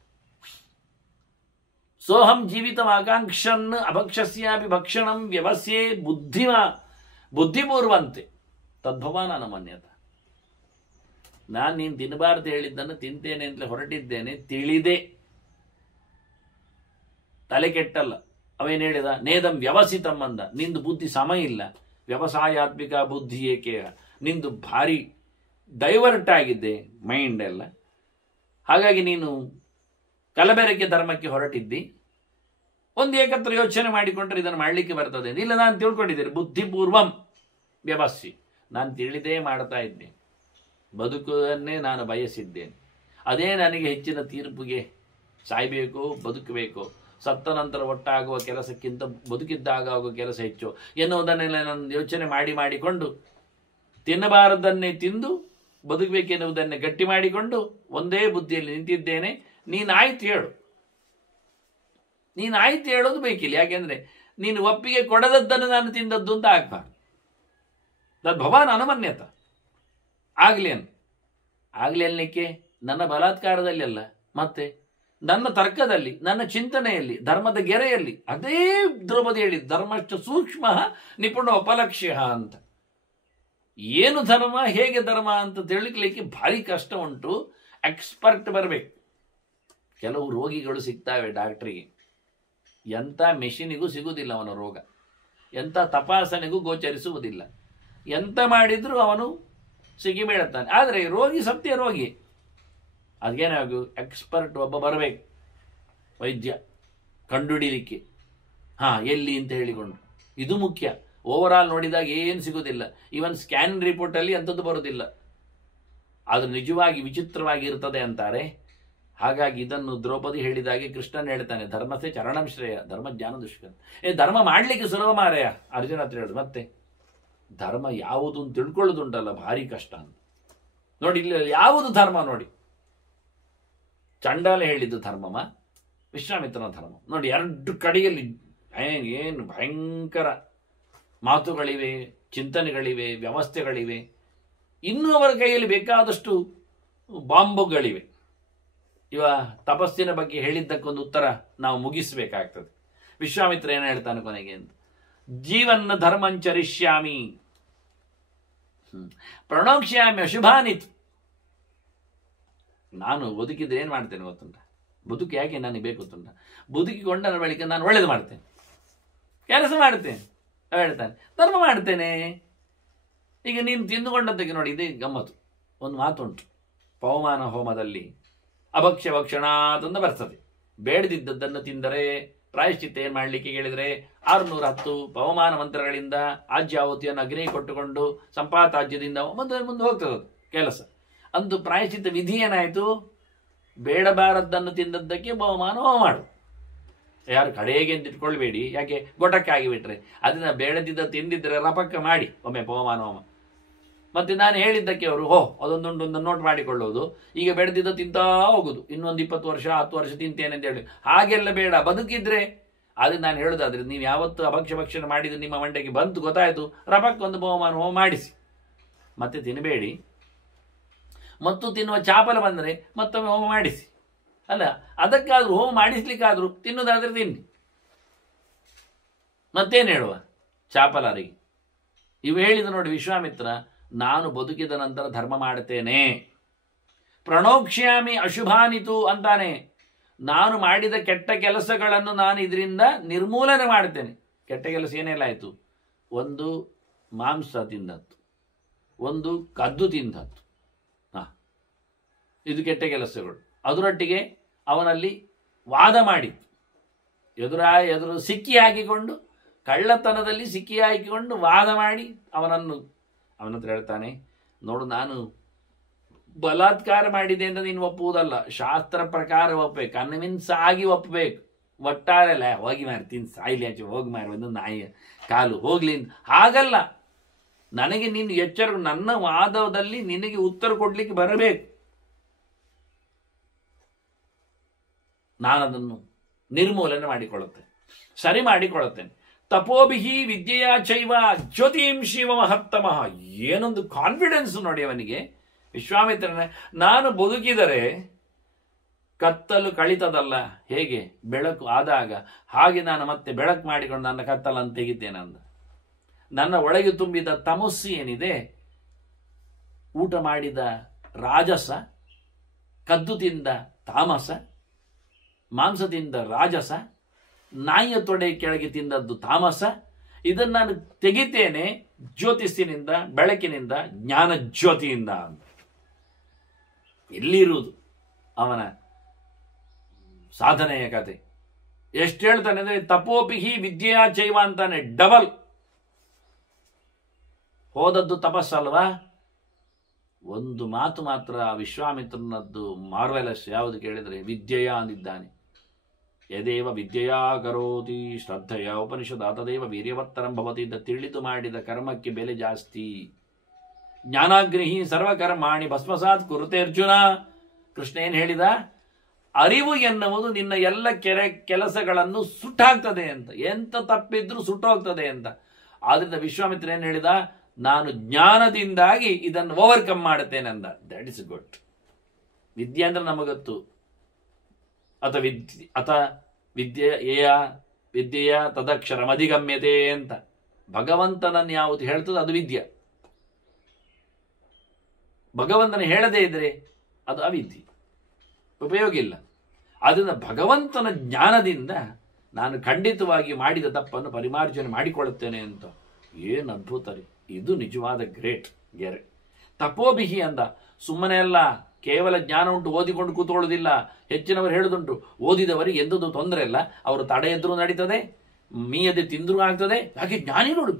ಸೋಹಂ ಜೀವಿತಮಾಕಾಂಕ್ಷನ್ ಅಭಕ್ಷಸ್ಯಾಪಿ ಭಕ್ಷಣಂ ವ್ಯವಸ್ಯೆ ಬುದ್ಧಿಪೂರ್ವಂತೆ ತದ್ಭವಾನ ನಮನ್ಯತ. ನಾನು ನೀನು ತಿನ್ನಬಾರ್ದು ಹೇಳಿದ್ದನ್ನು ತಿಂತೇನೆ ಅಂತಲೇ ಹೊರಟಿದ್ದೇನೆ, ತಿಳಿದೆ, ತಲೆ ಕೆಟ್ಟಲ್ಲ. ಅವೇನು ಹೇಳಿದ, ನೇದಂ ವ್ಯವಸಿತಂ ಅಂದ. ನಿಂದು ಬುದ್ಧಿ ಸಮ ಇಲ್ಲ, ವ್ಯವಸಾಯಾತ್ಮಿಕ ಬುದ್ಧಿ ಏಕೆ, ನಿಂದು ಭಾರಿ ಡೈವರ್ಟ್ ಆಗಿದೆ ಮೈಂಡ್ ಎಲ್ಲ. ಹಾಗಾಗಿ ನೀನು ಕಲಬೆರಕೆ ಧರ್ಮಕ್ಕೆ ಹೊರಟಿದ್ದಿ. ಒಂದು ಏಕತ್ರ ಯೋಚನೆ ಮಾಡಿಕೊಂಡ್ರೆ ಇದನ್ನು ಮಾಡಲಿಕ್ಕೆ ಬರ್ತದೆ. ಇಲ್ಲ, ನಾನು ತಿಳ್ಕೊಂಡಿದ್ದೇನೆ, ಬುದ್ಧಿಪೂರ್ವಂ ವ್ಯವಸ್ಥೆ, ನಾನು ತಿಳಿದೇ ಮಾಡ್ತಾ ಇದ್ದೇನೆ, ಬದುಕುವನ್ನೇ ನಾನು ಬಯಸಿದ್ದೇನೆ. ಅದೇ ನನಗೆ ಹೆಚ್ಚಿನ ತೀರ್ಪಿಗೆ ಸಾಯ್ಬೇಕು ಬದುಕಬೇಕು, ಸತ್ತ ನಂತರ ಒಟ್ಟಾಗುವ ಕೆಲಸಕ್ಕಿಂತ ಬದುಕಿದ್ದಾಗ ಆಗುವ ಕೆಲಸ ಹೆಚ್ಚು ಎನ್ನುವುದನ್ನೆಲ್ಲ ನಾನು ಯೋಚನೆ ಮಾಡಿಕೊಂಡು ತಿನ್ನಬಾರದನ್ನೇ ತಿಂದು ಬದುಕಬೇಕೆನ್ನುವುದನ್ನೇ ಗಟ್ಟಿ ಮಾಡಿಕೊಂಡು ಒಂದೇ ಬುದ್ಧಿಯಲ್ಲಿ ನಿಂತಿದ್ದೇನೆ. ನೀನಾಯ್ತು ಹೇಳು, ನೀನಾಯ್ತು ಹೇಳೋದು ಬೇಕಿಲ್ಲ. ಯಾಕೆಂದ್ರೆ ನೀನು ಒಪ್ಪಿಗೆ ಕೊಡದದ್ದನ್ನು ನಾನು ತಿಂದದ್ದು ಅಂತ ಆಗ್ಬಾರ್ದು. ಭವಾನ್ ಅನಮನ್ಯತ ಆಗ್ಲಿ ಅನ್ಲಿಕ್ಕೆ ನನ್ನ ಬಲಾತ್ಕಾರದಲ್ಲಿ ಅಲ್ಲ, ಮತ್ತೆ ನನ್ನ ತರ್ಕದಲ್ಲಿ, ನನ್ನ ಚಿಂತನೆಯಲ್ಲಿ, ಧರ್ಮದ ಗೆರೆಯಲ್ಲಿ. ಅದೇ ದ್ರೌಪದಿ ಹೇಳಿ, ಧರ್ಮಶ್ಚ ಸೂಕ್ಷ್ಮ ನಿಪುಣ ಉಪಲಕ್ಷ್ಯ ಅಂತ. ಏನು ಧರ್ಮ, ಹೇಗೆ ಧರ್ಮ ಅಂತ ತಿಳಿಲಿಕ್ಕೆ ಭಾರಿ ಕಷ್ಟ ಉಂಟು. ಎಕ್ಸ್ಪರ್ಟ್ ಬರಬೇಕು. ಕೆಲವು ರೋಗಿಗಳು ಸಿಗ್ತಾವೆ ಡಾಕ್ಟ್ರಿಗೆ, ಎಂಥ ಮೆಷಿನಿಗೂ ಸಿಗುವುದಿಲ್ಲ ಅವನ ರೋಗ, ಎಂಥ ತಪಾಸಣೆಗೂ ಗೋಚರಿಸುವುದಿಲ್ಲ, ಎಂತ ಮಾಡಿದ್ರೂ ಅವನು ಸಿಗಿಬೀಳುತ್ತಾನೆ. ಆದರೆ ರೋಗಿ ಸತ್ಯ ರೋಗಿ. ಅದೇನಾಗು ಎಕ್ಸ್ಪರ್ಟ್ ಒಬ್ಬ ಬರಬೇಕು, ವೈದ್ಯ ಕಂಡುಹಿಡಿಲಿಕ್ಕೆ. ಎಲ್ಲಿ ಅಂತ ಹೇಳಿಕೊಂಡು, ಇದು ಮುಖ್ಯ. ಓವರ್ ಆಲ್ ನೋಡಿದಾಗ ಏನು ಸಿಗುವುದಿಲ್ಲ, ಈವನ್ ಸ್ಕ್ಯಾನ್ ರಿಪೋರ್ಟಲ್ಲಿ ಅಂಥದ್ದು ಬರುವುದಿಲ್ಲ. ಅದು ನಿಜವಾಗಿ ವಿಚಿತ್ರವಾಗಿ ಇರ್ತದೆ ಅಂತಾರೆ. ಹಾಗಾಗಿ ಇದನ್ನು ದ್ರೌಪದಿ ಹೇಳಿದಾಗೆ ಕೃಷ್ಣನ್ ಹೇಳ್ತಾನೆ, ಧರ್ಮಸೆ ಚರಣಂ ಶ್ರೇಯ, ಧರ್ಮ ಜ್ಞಾನ ದುಷ್ಕರ. ಧರ್ಮ ಮಾಡ್ಲಿಕ್ಕೆ ಸುಲಭ ಮಾರೆಯ ಅರ್ಜುನ ಹತ್ರ ಹೇಳುದು. ಮತ್ತೆ ಧರ್ಮ ಯಾವುದು ಅಂತ ತಿಳ್ಕೊಳ್ಳೋದುಂಟಲ್ಲ ಭಾರಿ ಕಷ್ಟ ಅಂತ. ನೋಡಿ ಇಲ್ಲಿ ಯಾವುದು ಧರ್ಮ ನೋಡಿ, ಚಂಡಾಲ ಹೇಳಿದ್ದು ಧರ್ಮಮ, ವಿಶ್ವಾಮಿತ್ರನ ಧರ್ಮ ನೋಡಿ. ಎರಡು ಕಡೆಯಲ್ಲಿ ಏನು ಭಯಂಕರ ಮಾತುಗಳಿವೆ, ಚಿಂತನೆಗಳಿವೆ, ವ್ಯವಸ್ಥೆಗಳಿವೆ. ಇನ್ನೂ ಅವರ ಕೈಯಲ್ಲಿ ಬೇಕಾದಷ್ಟು ಬಾಂಬುಗಳಿವೆ. ಇವ ತಪಸ್ಸಿನ ಬಗ್ಗೆ ಹೇಳಿದ್ದಕ್ಕೊಂದು ಉತ್ತರ ನಾವು ಮುಗಿಸಬೇಕಾಗ್ತದೆ. ವಿಶ್ವಾಮಿತ್ರ ಏನು ಹೇಳ್ತಾನೆ ಕೊನೆಗೆ ಅಂತ, ಜೀವನ್ನ ಧರ್ಮಂಚರಿಷ್ಯಾಮಿ ಪ್ರಣೋಕ್ಷ್ಯಾಮಿ ಅಶುಭಾನಿತ್. ನಾನು ಬದುಕಿದ್ರೆ ಏನು ಮಾಡ್ತೇನೆ ಗೊತ್ತುಂಟ, ಬದುಕು ಯಾಕೆ ನನಗೆ ಬೇಕು ಗೊತ್ತುಂಟ, ಬದುಕಿಕೊಂಡ ಬಳಿಕ ನಾನು ಒಳ್ಳೇದು ಮಾಡ್ತೇನೆ, ಕೆಲಸ ಮಾಡ್ತೇನೆ ಹೇಳ್ತಾನೆ, ಧರ್ಮ ಮಾಡ್ತೇನೆ. ಈಗ ನೀನು ತಿಂದುಕೊಂಡದ್ದಕ್ಕೆ ನೋಡಿ, ಇದೇ ಗಮ್ಮತ್ತು. ಒಂದು ಮಾತುಂಟು, ಪವಮಾನ ಹೋಮದಲ್ಲಿ ಅಭಕ್ಷ್ಯ ಭಕ್ಷಣಾತಂದ ಬರ್ತದೆ. ಬೇಡದಿದ್ದದ್ದನ್ನು ತಿಂದರೆ ಪ್ರಾಯಶ್ಚಿತ್ತ ಏನು ಮಾಡಲಿಕ್ಕೆ ಕೇಳಿದರೆ 610 ಪವಮಾನ ಮಂತ್ರಗಳಿಂದ ಆಜ್ಯಾಹುತಿಯನ್ನು ಅಗ್ನಿ ಕೊಟ್ಟುಕೊಂಡು ಸಂಪಾತಾಜ್ಯದಿಂದ ಮುಂದೆ ಹೋಗ್ತದೆ ಅದು ಕೆಲಸ. ಅಂದು ಪ್ರಾಯಶ್ಚಿತ್ತ ವಿಧಿ ಏನಾಯಿತು, ಬೇಡಬಾರದ್ದನ್ನು ತಿಂದದ್ದಕ್ಕೆ ಪವಮಾನ ಹೋಮ ಮಾಡು. ಯಾರು ಕಡೆಗೆ ಅಂತ ಇಟ್ಕೊಳ್ಬೇಡಿ, ಯಾಕೆ ಗೊಟಕ್ಕಾಗಿ ಬಿಟ್ರೆ ಅದನ್ನ ಬೇಡದಿದ್ದ ತಿಂದಿದ್ರೆ ರಪಕ್ಕ ಮಾಡಿ ಒಮ್ಮೆ ಪವಮಾನ ಹೋಮ. ಮತ್ತೆ ನಾನು ಹೇಳಿದ್ದಕ್ಕೆ ಅವರು ಅದೊಂದೊಂದು ನೋಟ್ ಮಾಡಿಕೊಳ್ಳೋದು, ಈಗ ಬೆಳೆದಿದ್ದ ತಿಂತಾ ಹೋಗುದು, ಇನ್ನೊಂದು 20 ವರ್ಷ 10 ವರ್ಷ ತಿಂತೇನೆ ಅಂತ ಹೇಳಿ. ಹಾಗೆಲ್ಲ ಬೇಡ. ಬದುಕಿದ್ರೆ ಅದು ನಾನು ಹೇಳುದಾದ್ರೆ, ನೀವು ಯಾವತ್ತು ಅಭಕ್ಷ್ಯ ಭಕ್ಷಣ ಮಾಡಿದ್ದು ನಿಮ್ಮ ಮಂಡೆಗೆ ಬಂತು ಗೊತ್ತಾಯ್ತು, ರಪಕ್ಕೊಂದು ಪವಮಾನ ಹೋಮ ಮಾಡಿಸಿ, ಮತ್ತೆ ತಿನ್ನಬೇಡಿ. ಮತ್ತು ತಿನ್ನುವ ಚಾಪಲ ಬಂದರೆ ಮತ್ತೊಮ್ಮೆ ಹೋಮ ಮಾಡಿಸಿ. ಅಲ್ಲ, ಅದಕ್ಕಾದ್ರೂ ಹೋಮ ಮಾಡಿಸ್ಲಿಕ್ಕಾದ್ರೂ ತಿನ್ನುವುದಾದ್ರೆ ತಿನ್ನಿ. ಮತ್ತೇನು ಹೇಳುವ ಚಾಪಲರಿಗೆ? ಇವು ಹೇಳಿದ ನೋಡಿ ವಿಶ್ವಾಮಿತ್ರ, ನಾನು ಬದುಕಿದ ನಂತರ ಧರ್ಮ ಮಾಡುತ್ತೇನೆ. ಪ್ರಣೋಕ್ಷ್ಯಾಮಿ ಅಶುಭಾನಿತು ಅಂತಾನೆ. ನಾನು ಮಾಡಿದ ಕೆಟ್ಟ ಕೆಲಸಗಳನ್ನು ನಾನು ಇದರಿಂದ ನಿರ್ಮೂಲನೆ ಮಾಡುತ್ತೇನೆ. ಕೆಟ್ಟ ಕೆಲಸ ಏನೆಲ್ಲ ಆಯಿತು, ಒಂದು ಮಾಂಸ ತಿಂದದ್ದು, ಒಂದು ಕದ್ದು ತಿಂದದ್ದು, ಇದು ಕೆಟ್ಟ ಕೆಲಸಗಳು. ಅದರೊಟ್ಟಿಗೆ ಅವನಲ್ಲಿ ವಾದ ಮಾಡಿತ್ತು, ಎದುರು ಸಿಕ್ಕಿ ಹಾಕಿಕೊಂಡು, ಕಳ್ಳತನದಲ್ಲಿ ಸಿಕ್ಕಿ ಹಾಕಿಕೊಂಡು ವಾದ ಮಾಡಿ ಅವನತ್ರ ಹೇಳ್ತಾನೆ, ನೋಡು ನಾನು ಬಲಾತ್ಕಾರ ಮಾಡಿದೆ ಅಂತ ನೀನು ಒಪ್ಪುವುದಲ್ಲ, ಶಾಸ್ತ್ರ ಪ್ರಕಾರ ಒಪ್ಪಬೇಕು, ಕನ್ವಿನ್ಸ್ ಆಗಿ ಒಪ್ಪಬೇಕು. ಒಟ್ಟಾರೆ ಅಲ್ಲ, ಹೋಗಿ ಮಾರಿ ತಿನ್ ಸಾಯಿಲಿ ಆಚೆ, ಹೋಗಿ ಮಾರಿ ಒಂದು ನಾಯಿಯ ಕಾಲು ಹೋಗ್ಲಿ, ಹಾಗಲ್ಲ. ನನಗೆ ನೀನು ಎಚ್ಚರ, ನನ್ನ ವಾದದಲ್ಲಿ ನಿನಗೆ ಉತ್ತರ ಕೊಡ್ಲಿಕ್ಕೆ ಬರಬೇಕು. ನಾನದನ್ನು ನಿರ್ಮೂಲನೆ ಮಾಡಿಕೊಳ್ಳುತ್ತೇನೆ, ಸರಿ ಮಾಡಿಕೊಳ್ಳುತ್ತೇನೆ. ತಪೋಭಿಹಿ ವಿದ್ಯೆಯ ಚೈವ ಜ್ಯೋತಿಂ ಶಿವ ಮಹತ್ತಮಃ. ಏನೊಂದು ಕಾನ್ಫಿಡೆನ್ಸ್ ನೋಡಿ ಅವನಿಗೆ, ವಿಶ್ವಾಮಿತ್ರನ. ನಾನು ಬದುಕಿದರೆ ಕತ್ತಲು ಕಳಿತದಲ್ಲ, ಹೇಗೆ ಬೆಳಕು ಆದಾಗ ಹಾಗೆ ನಾನು ಮತ್ತೆ ಬೆಳಕು ಮಾಡಿಕೊಂಡು ನನ್ನ ಕತ್ತಲನ್ನು ತೆಗಿತೇನೆ ಅಂದ. ನನ್ನ ಒಳಗೆ ತುಂಬಿದ ತಮಸ್ಸು ಏನಿದೆ, ಊಟ ಮಾಡಿದ ರಾಜಸ, ಕದ್ದು ತಿಂದ ತಾಮಸ, ಮಾಂಸದಿಂದ ರಾಜಸ, ನಾಯಿಯ ತೊಡೆ ಕೆಳಗೆ ತಿಂದದ್ದು ತಾಮಸ, ಇದನ್ನು ನಾನು ತೆಗಿತೇನೆ ಜ್ಯೋತಿಷ್ಯನಿಂದ, ಬೆಳಕಿನಿಂದ, ಜ್ಞಾನ ಜ್ಯೋತಿಯಿಂದ ಅಂತ. ಎಲ್ಲಿರುವುದು ಅವನ ಸಾಧನೆಯ ಕತೆ? ಎಷ್ಟು ಹೇಳ್ತಾನೆ ಅಂದ್ರೆ, ತಪೋಪಿಹಿ ವಿದ್ಯೆಯ ಚೈವ ಅಂತಾನೆ, ಡಬಲ್. ಹೋದದ್ದು ತಪಸ್ಸಲ್ವಾ? ಒಂದು ಮಾತು ಮಾತ್ರ ವಿಶ್ವಾಮಿತ್ರನದ್ದು ಮಾರ್ವೆಲಸ್. ಯಾವುದು ಕೇಳಿದರೆ ವಿದ್ಯೆಯ ಅಂದಿದ್ದಾನೆ. ಯದೇವ ವಿದ್ಯೆಯಾ ಕರೋತಿ ಶ್ರದ್ಧೆಯ ಉಪನಿಷದ ತದೇವ ವೀರ್ಯವತ್ತರಂ ಭವತಿ. ತಿಳಿದು ಮಾಡಿದ ಕರ್ಮಕ್ಕೆ ಬೆಲೆ ಜಾಸ್ತಿ. ಜ್ಞಾನಾಗ್ನಿಹಿ ಸರ್ವಕರ್ಮಾಣಿ ಭಸ್ಮಸಾತ್ ಕುರುತೆ ಅರ್ಜುನ. ಕೃಷ್ಣ ಏನ್ ಹೇಳಿದ? ಅರಿವು ಎನ್ನುವುದು ನಿನ್ನ ಎಲ್ಲ ಕೆಲಸಗಳನ್ನು ಸುಟ್ಟಾಗ್ತದೆ ಅಂತ, ಎಂತ ತಪ್ಪಿದ್ರೂ ಸುಟ್ಟೋಗ್ತದೆ ಅಂತ. ಆದ್ರಿಂದ ವಿಶ್ವಾಮಿತ್ರ ಏನ್ ಹೇಳಿದ? ನಾನು ಜ್ಞಾನದಿಂದಾಗಿ ಇದನ್ನು ಓವರ್ಕಮ್ ಮಾಡುತ್ತೇನೆ ಅಂದ. That is good. ವಿದ್ಯೆ ಅಂದ್ರೆ ನಮಗೊತ್ತು. ವಿದ್ಯೆಯ ತದಕ್ಷರ ಅಧಿಗಮ್ಯತೆ ಅಂತ. ಭಗವಂತನನ್ನು ಯಾವುದು ಹೇಳ್ತದೆ ಅದು ವಿದ್ಯೆ. ಭಗವಂತನ ಹೇಳದೇ ಇದ್ರೆ ಅದು ಅವಿದ್ಯೆ, ಉಪಯೋಗ ಇಲ್ಲ. ಅದರಿಂದ ಭಗವಂತನ ಜ್ಞಾನದಿಂದ ನಾನು ಖಂಡಿತವಾಗಿ ಮಾಡಿದ ತಪ್ಪನ್ನು ಪರಿಮಾರ್ಜನೆ ಮಾಡಿಕೊಳ್ಳುತ್ತೇನೆ ಅಂತ. ಏನು ಅದ್ಭುತ ರೀ! ಇದು ನಿಜವಾದ ಗ್ರೇಟ್ ಗೆರೆ. ತಪೋಬಿಹಿ ಅಂದ. ಸುಮ್ಮನೆ ಅಲ್ಲ, ಕೇವಲ ಜ್ಞಾನ ಉಂಟು ಓದಿಕೊಂಡು ಕೂತ್ಕೊಳ್ಳೋದಿಲ್ಲ. ಹೆಚ್ಚಿನವರು ಹೇಳುದುಂಟು, ಓದಿದವರಿಗೆ ಎಂದೂ ತೊಂದರೆ ಇಲ್ಲ, ಅವರು ತಡೆ ಎದುರು ನಡೀತದೆ, ಮೀಯದೆ ತಿಂದ್ರು ಆಗ್ತದೆ. ಹಾಗೆ ಜ್ಞಾನಿಗಳು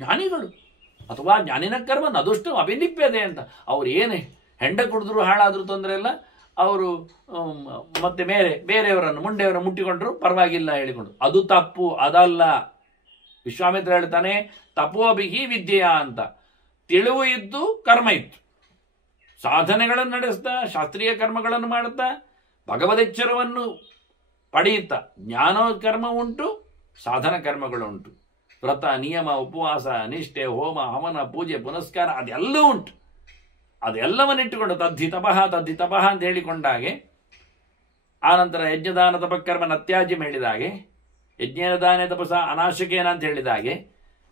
ಅಥವಾ ಜ್ಞಾನಿನ ಕರ್ಮ ನದುಷ್ಟು ಅಭಿಲಿಪ್ಯದೆ ಅಂತ. ಅವ್ರು ಏನೇ ಹೆಂಡ ಕುಡಿದ್ರು ಹಾಳಾದ್ರೂ ತೊಂದರೆ ಇಲ್ಲ, ಅವರು ಮತ್ತೆ ಬೇರೆಯವರನ್ನು ಮುಂಡೆಯವರನ್ನು ಮುಟ್ಟಿಕೊಂಡ್ರು ಪರವಾಗಿಲ್ಲ ಹೇಳಿಕೊಂಡು. ಅದು ತಪ್ಪು, ಅದಲ್ಲ. ವಿಶ್ವಾಮಿತ್ರ ಹೇಳ್ತಾನೆ ತಪೋಭಿಹಿ ವಿದ್ಯೆಯ ಅಂತ. ತಿಳಿವು ಇದ್ದು ಕರ್ಮ ಇತ್ತು, ಸಾಧನೆಗಳನ್ನು ನಡೆಸ್ತಾ, ಶಾಸ್ತ್ರೀಯ ಕರ್ಮಗಳನ್ನು ಮಾಡುತ್ತಾ, ಭಗವದೆಚ್ಚರವನ್ನು ಪಡೆಯುತ್ತಾ. ಜ್ಞಾನ ಕರ್ಮ ಉಂಟು, ಸಾಧನ ಕರ್ಮಗಳು ಉಂಟು. ವ್ರತ, ನಿಯಮ, ಉಪವಾಸ, ನಿಷ್ಠೆ, ಹೋಮ, ಹವನ, ಪೂಜೆ, ಪುನಸ್ಕಾರ ಅದೆಲ್ಲವೂ ಉಂಟು. ಅದೆಲ್ಲವನ್ನಿಟ್ಟುಕೊಂಡು ತದ್ಧಿ ತಪಃ ಅಂತ ಹೇಳಿಕೊಂಡಾಗೆ, ಆನಂತರ ಯಜ್ಞದಾನ ತಪಕರ್ಮ ಅತ್ಯಾಜ್ಯಂ ಹೇಳಿದಾಗೆ, ಯಜ್ಞದಾನ ತಪಸ ಅನಾಶಕೇನ ಅಂತ ಹೇಳಿದಾಗೆ.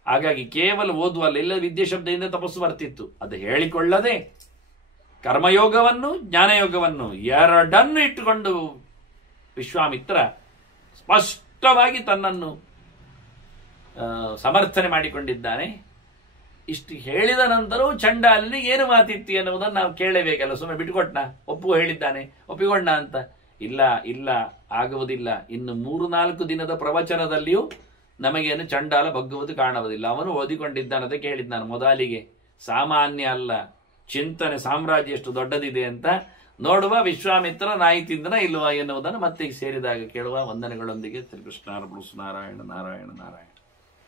ಹಾಗಾಗಿ ಕೇವಲ ಓದುವಲ್ಲ, ಇಲ್ಲ ವಿದ್ಯೆ ಶಬ್ದದಿಂದ ತಪಸ್ಸು ಬರ್ತಿತ್ತು. ಅದು ಹೇಳಿಕೊಳ್ಳದೆ ಕರ್ಮಯೋಗವನ್ನು ಜ್ಞಾನಯೋಗವನ್ನು ಎರಡನ್ನು ಇಟ್ಟುಕೊಂಡು ವಿಶ್ವಾಮಿತ್ರ ಸ್ಪಷ್ಟವಾಗಿ ತನ್ನನ್ನು ಸಮರ್ಥನೆ ಮಾಡಿಕೊಂಡಿದ್ದಾನೆ. ಇಷ್ಟು ಹೇಳಿದ ನಂತರವೂ ಚಂಡಾಲನಿಗೆ ಏನು ಮಾತಿತ್ತು ಎನ್ನುವುದನ್ನು ನಾವು ಕೇಳಬೇಕಲ್ಲ. ಸುಮ್ಮನೆ ಬಿಟ್ಟುಕೊಟ್ನ, ಹೇಳಿದ್ದಾನೆ, ಒಪ್ಪಿಕೊಂಡ ಅಂತ. ಇಲ್ಲ, ಆಗುವುದಿಲ್ಲ. ಇನ್ನು 3-4 ದಿನದ ಪ್ರವಚನದಲ್ಲಿಯೂ ನಮಗೇನು ಚಂಡಾಲ ಬಗ್ಗುವುದು ಕಾಣುವುದಿಲ್ಲ. ಅವನು ಓದಿಕೊಂಡಿದ್ದಾನಂತ ಕೇಳಿದ್ ನಾನು ಮೊದಲಿಗೆ. ಸಾಮಾನ್ಯ ಅಲ್ಲ, ಚಿಂತನೆ ಸಾಮ್ರಾಜ್ಯ ಎಷ್ಟು ದೊಡ್ಡದಿದೆ ಅಂತ ನೋಡುವ. ವಿಶ್ವಾಮಿತ್ರ ನಾಯಿ ತಿಂದನ ಇಲ್ವಾ ಎನ್ನುವುದನ್ನು ಮತ್ತೆ ಸೇರಿದಾಗ ಕೇಳುವ. ವಂದನೆಗಳೊಂದಿಗೆ ಶ್ರೀಕೃಷ್ಣ ಅರ್ಪಣಮಸ್ತು. ನಾರಾಯಣ ನಾರಾಯಣ ನಾರಾಯಣ.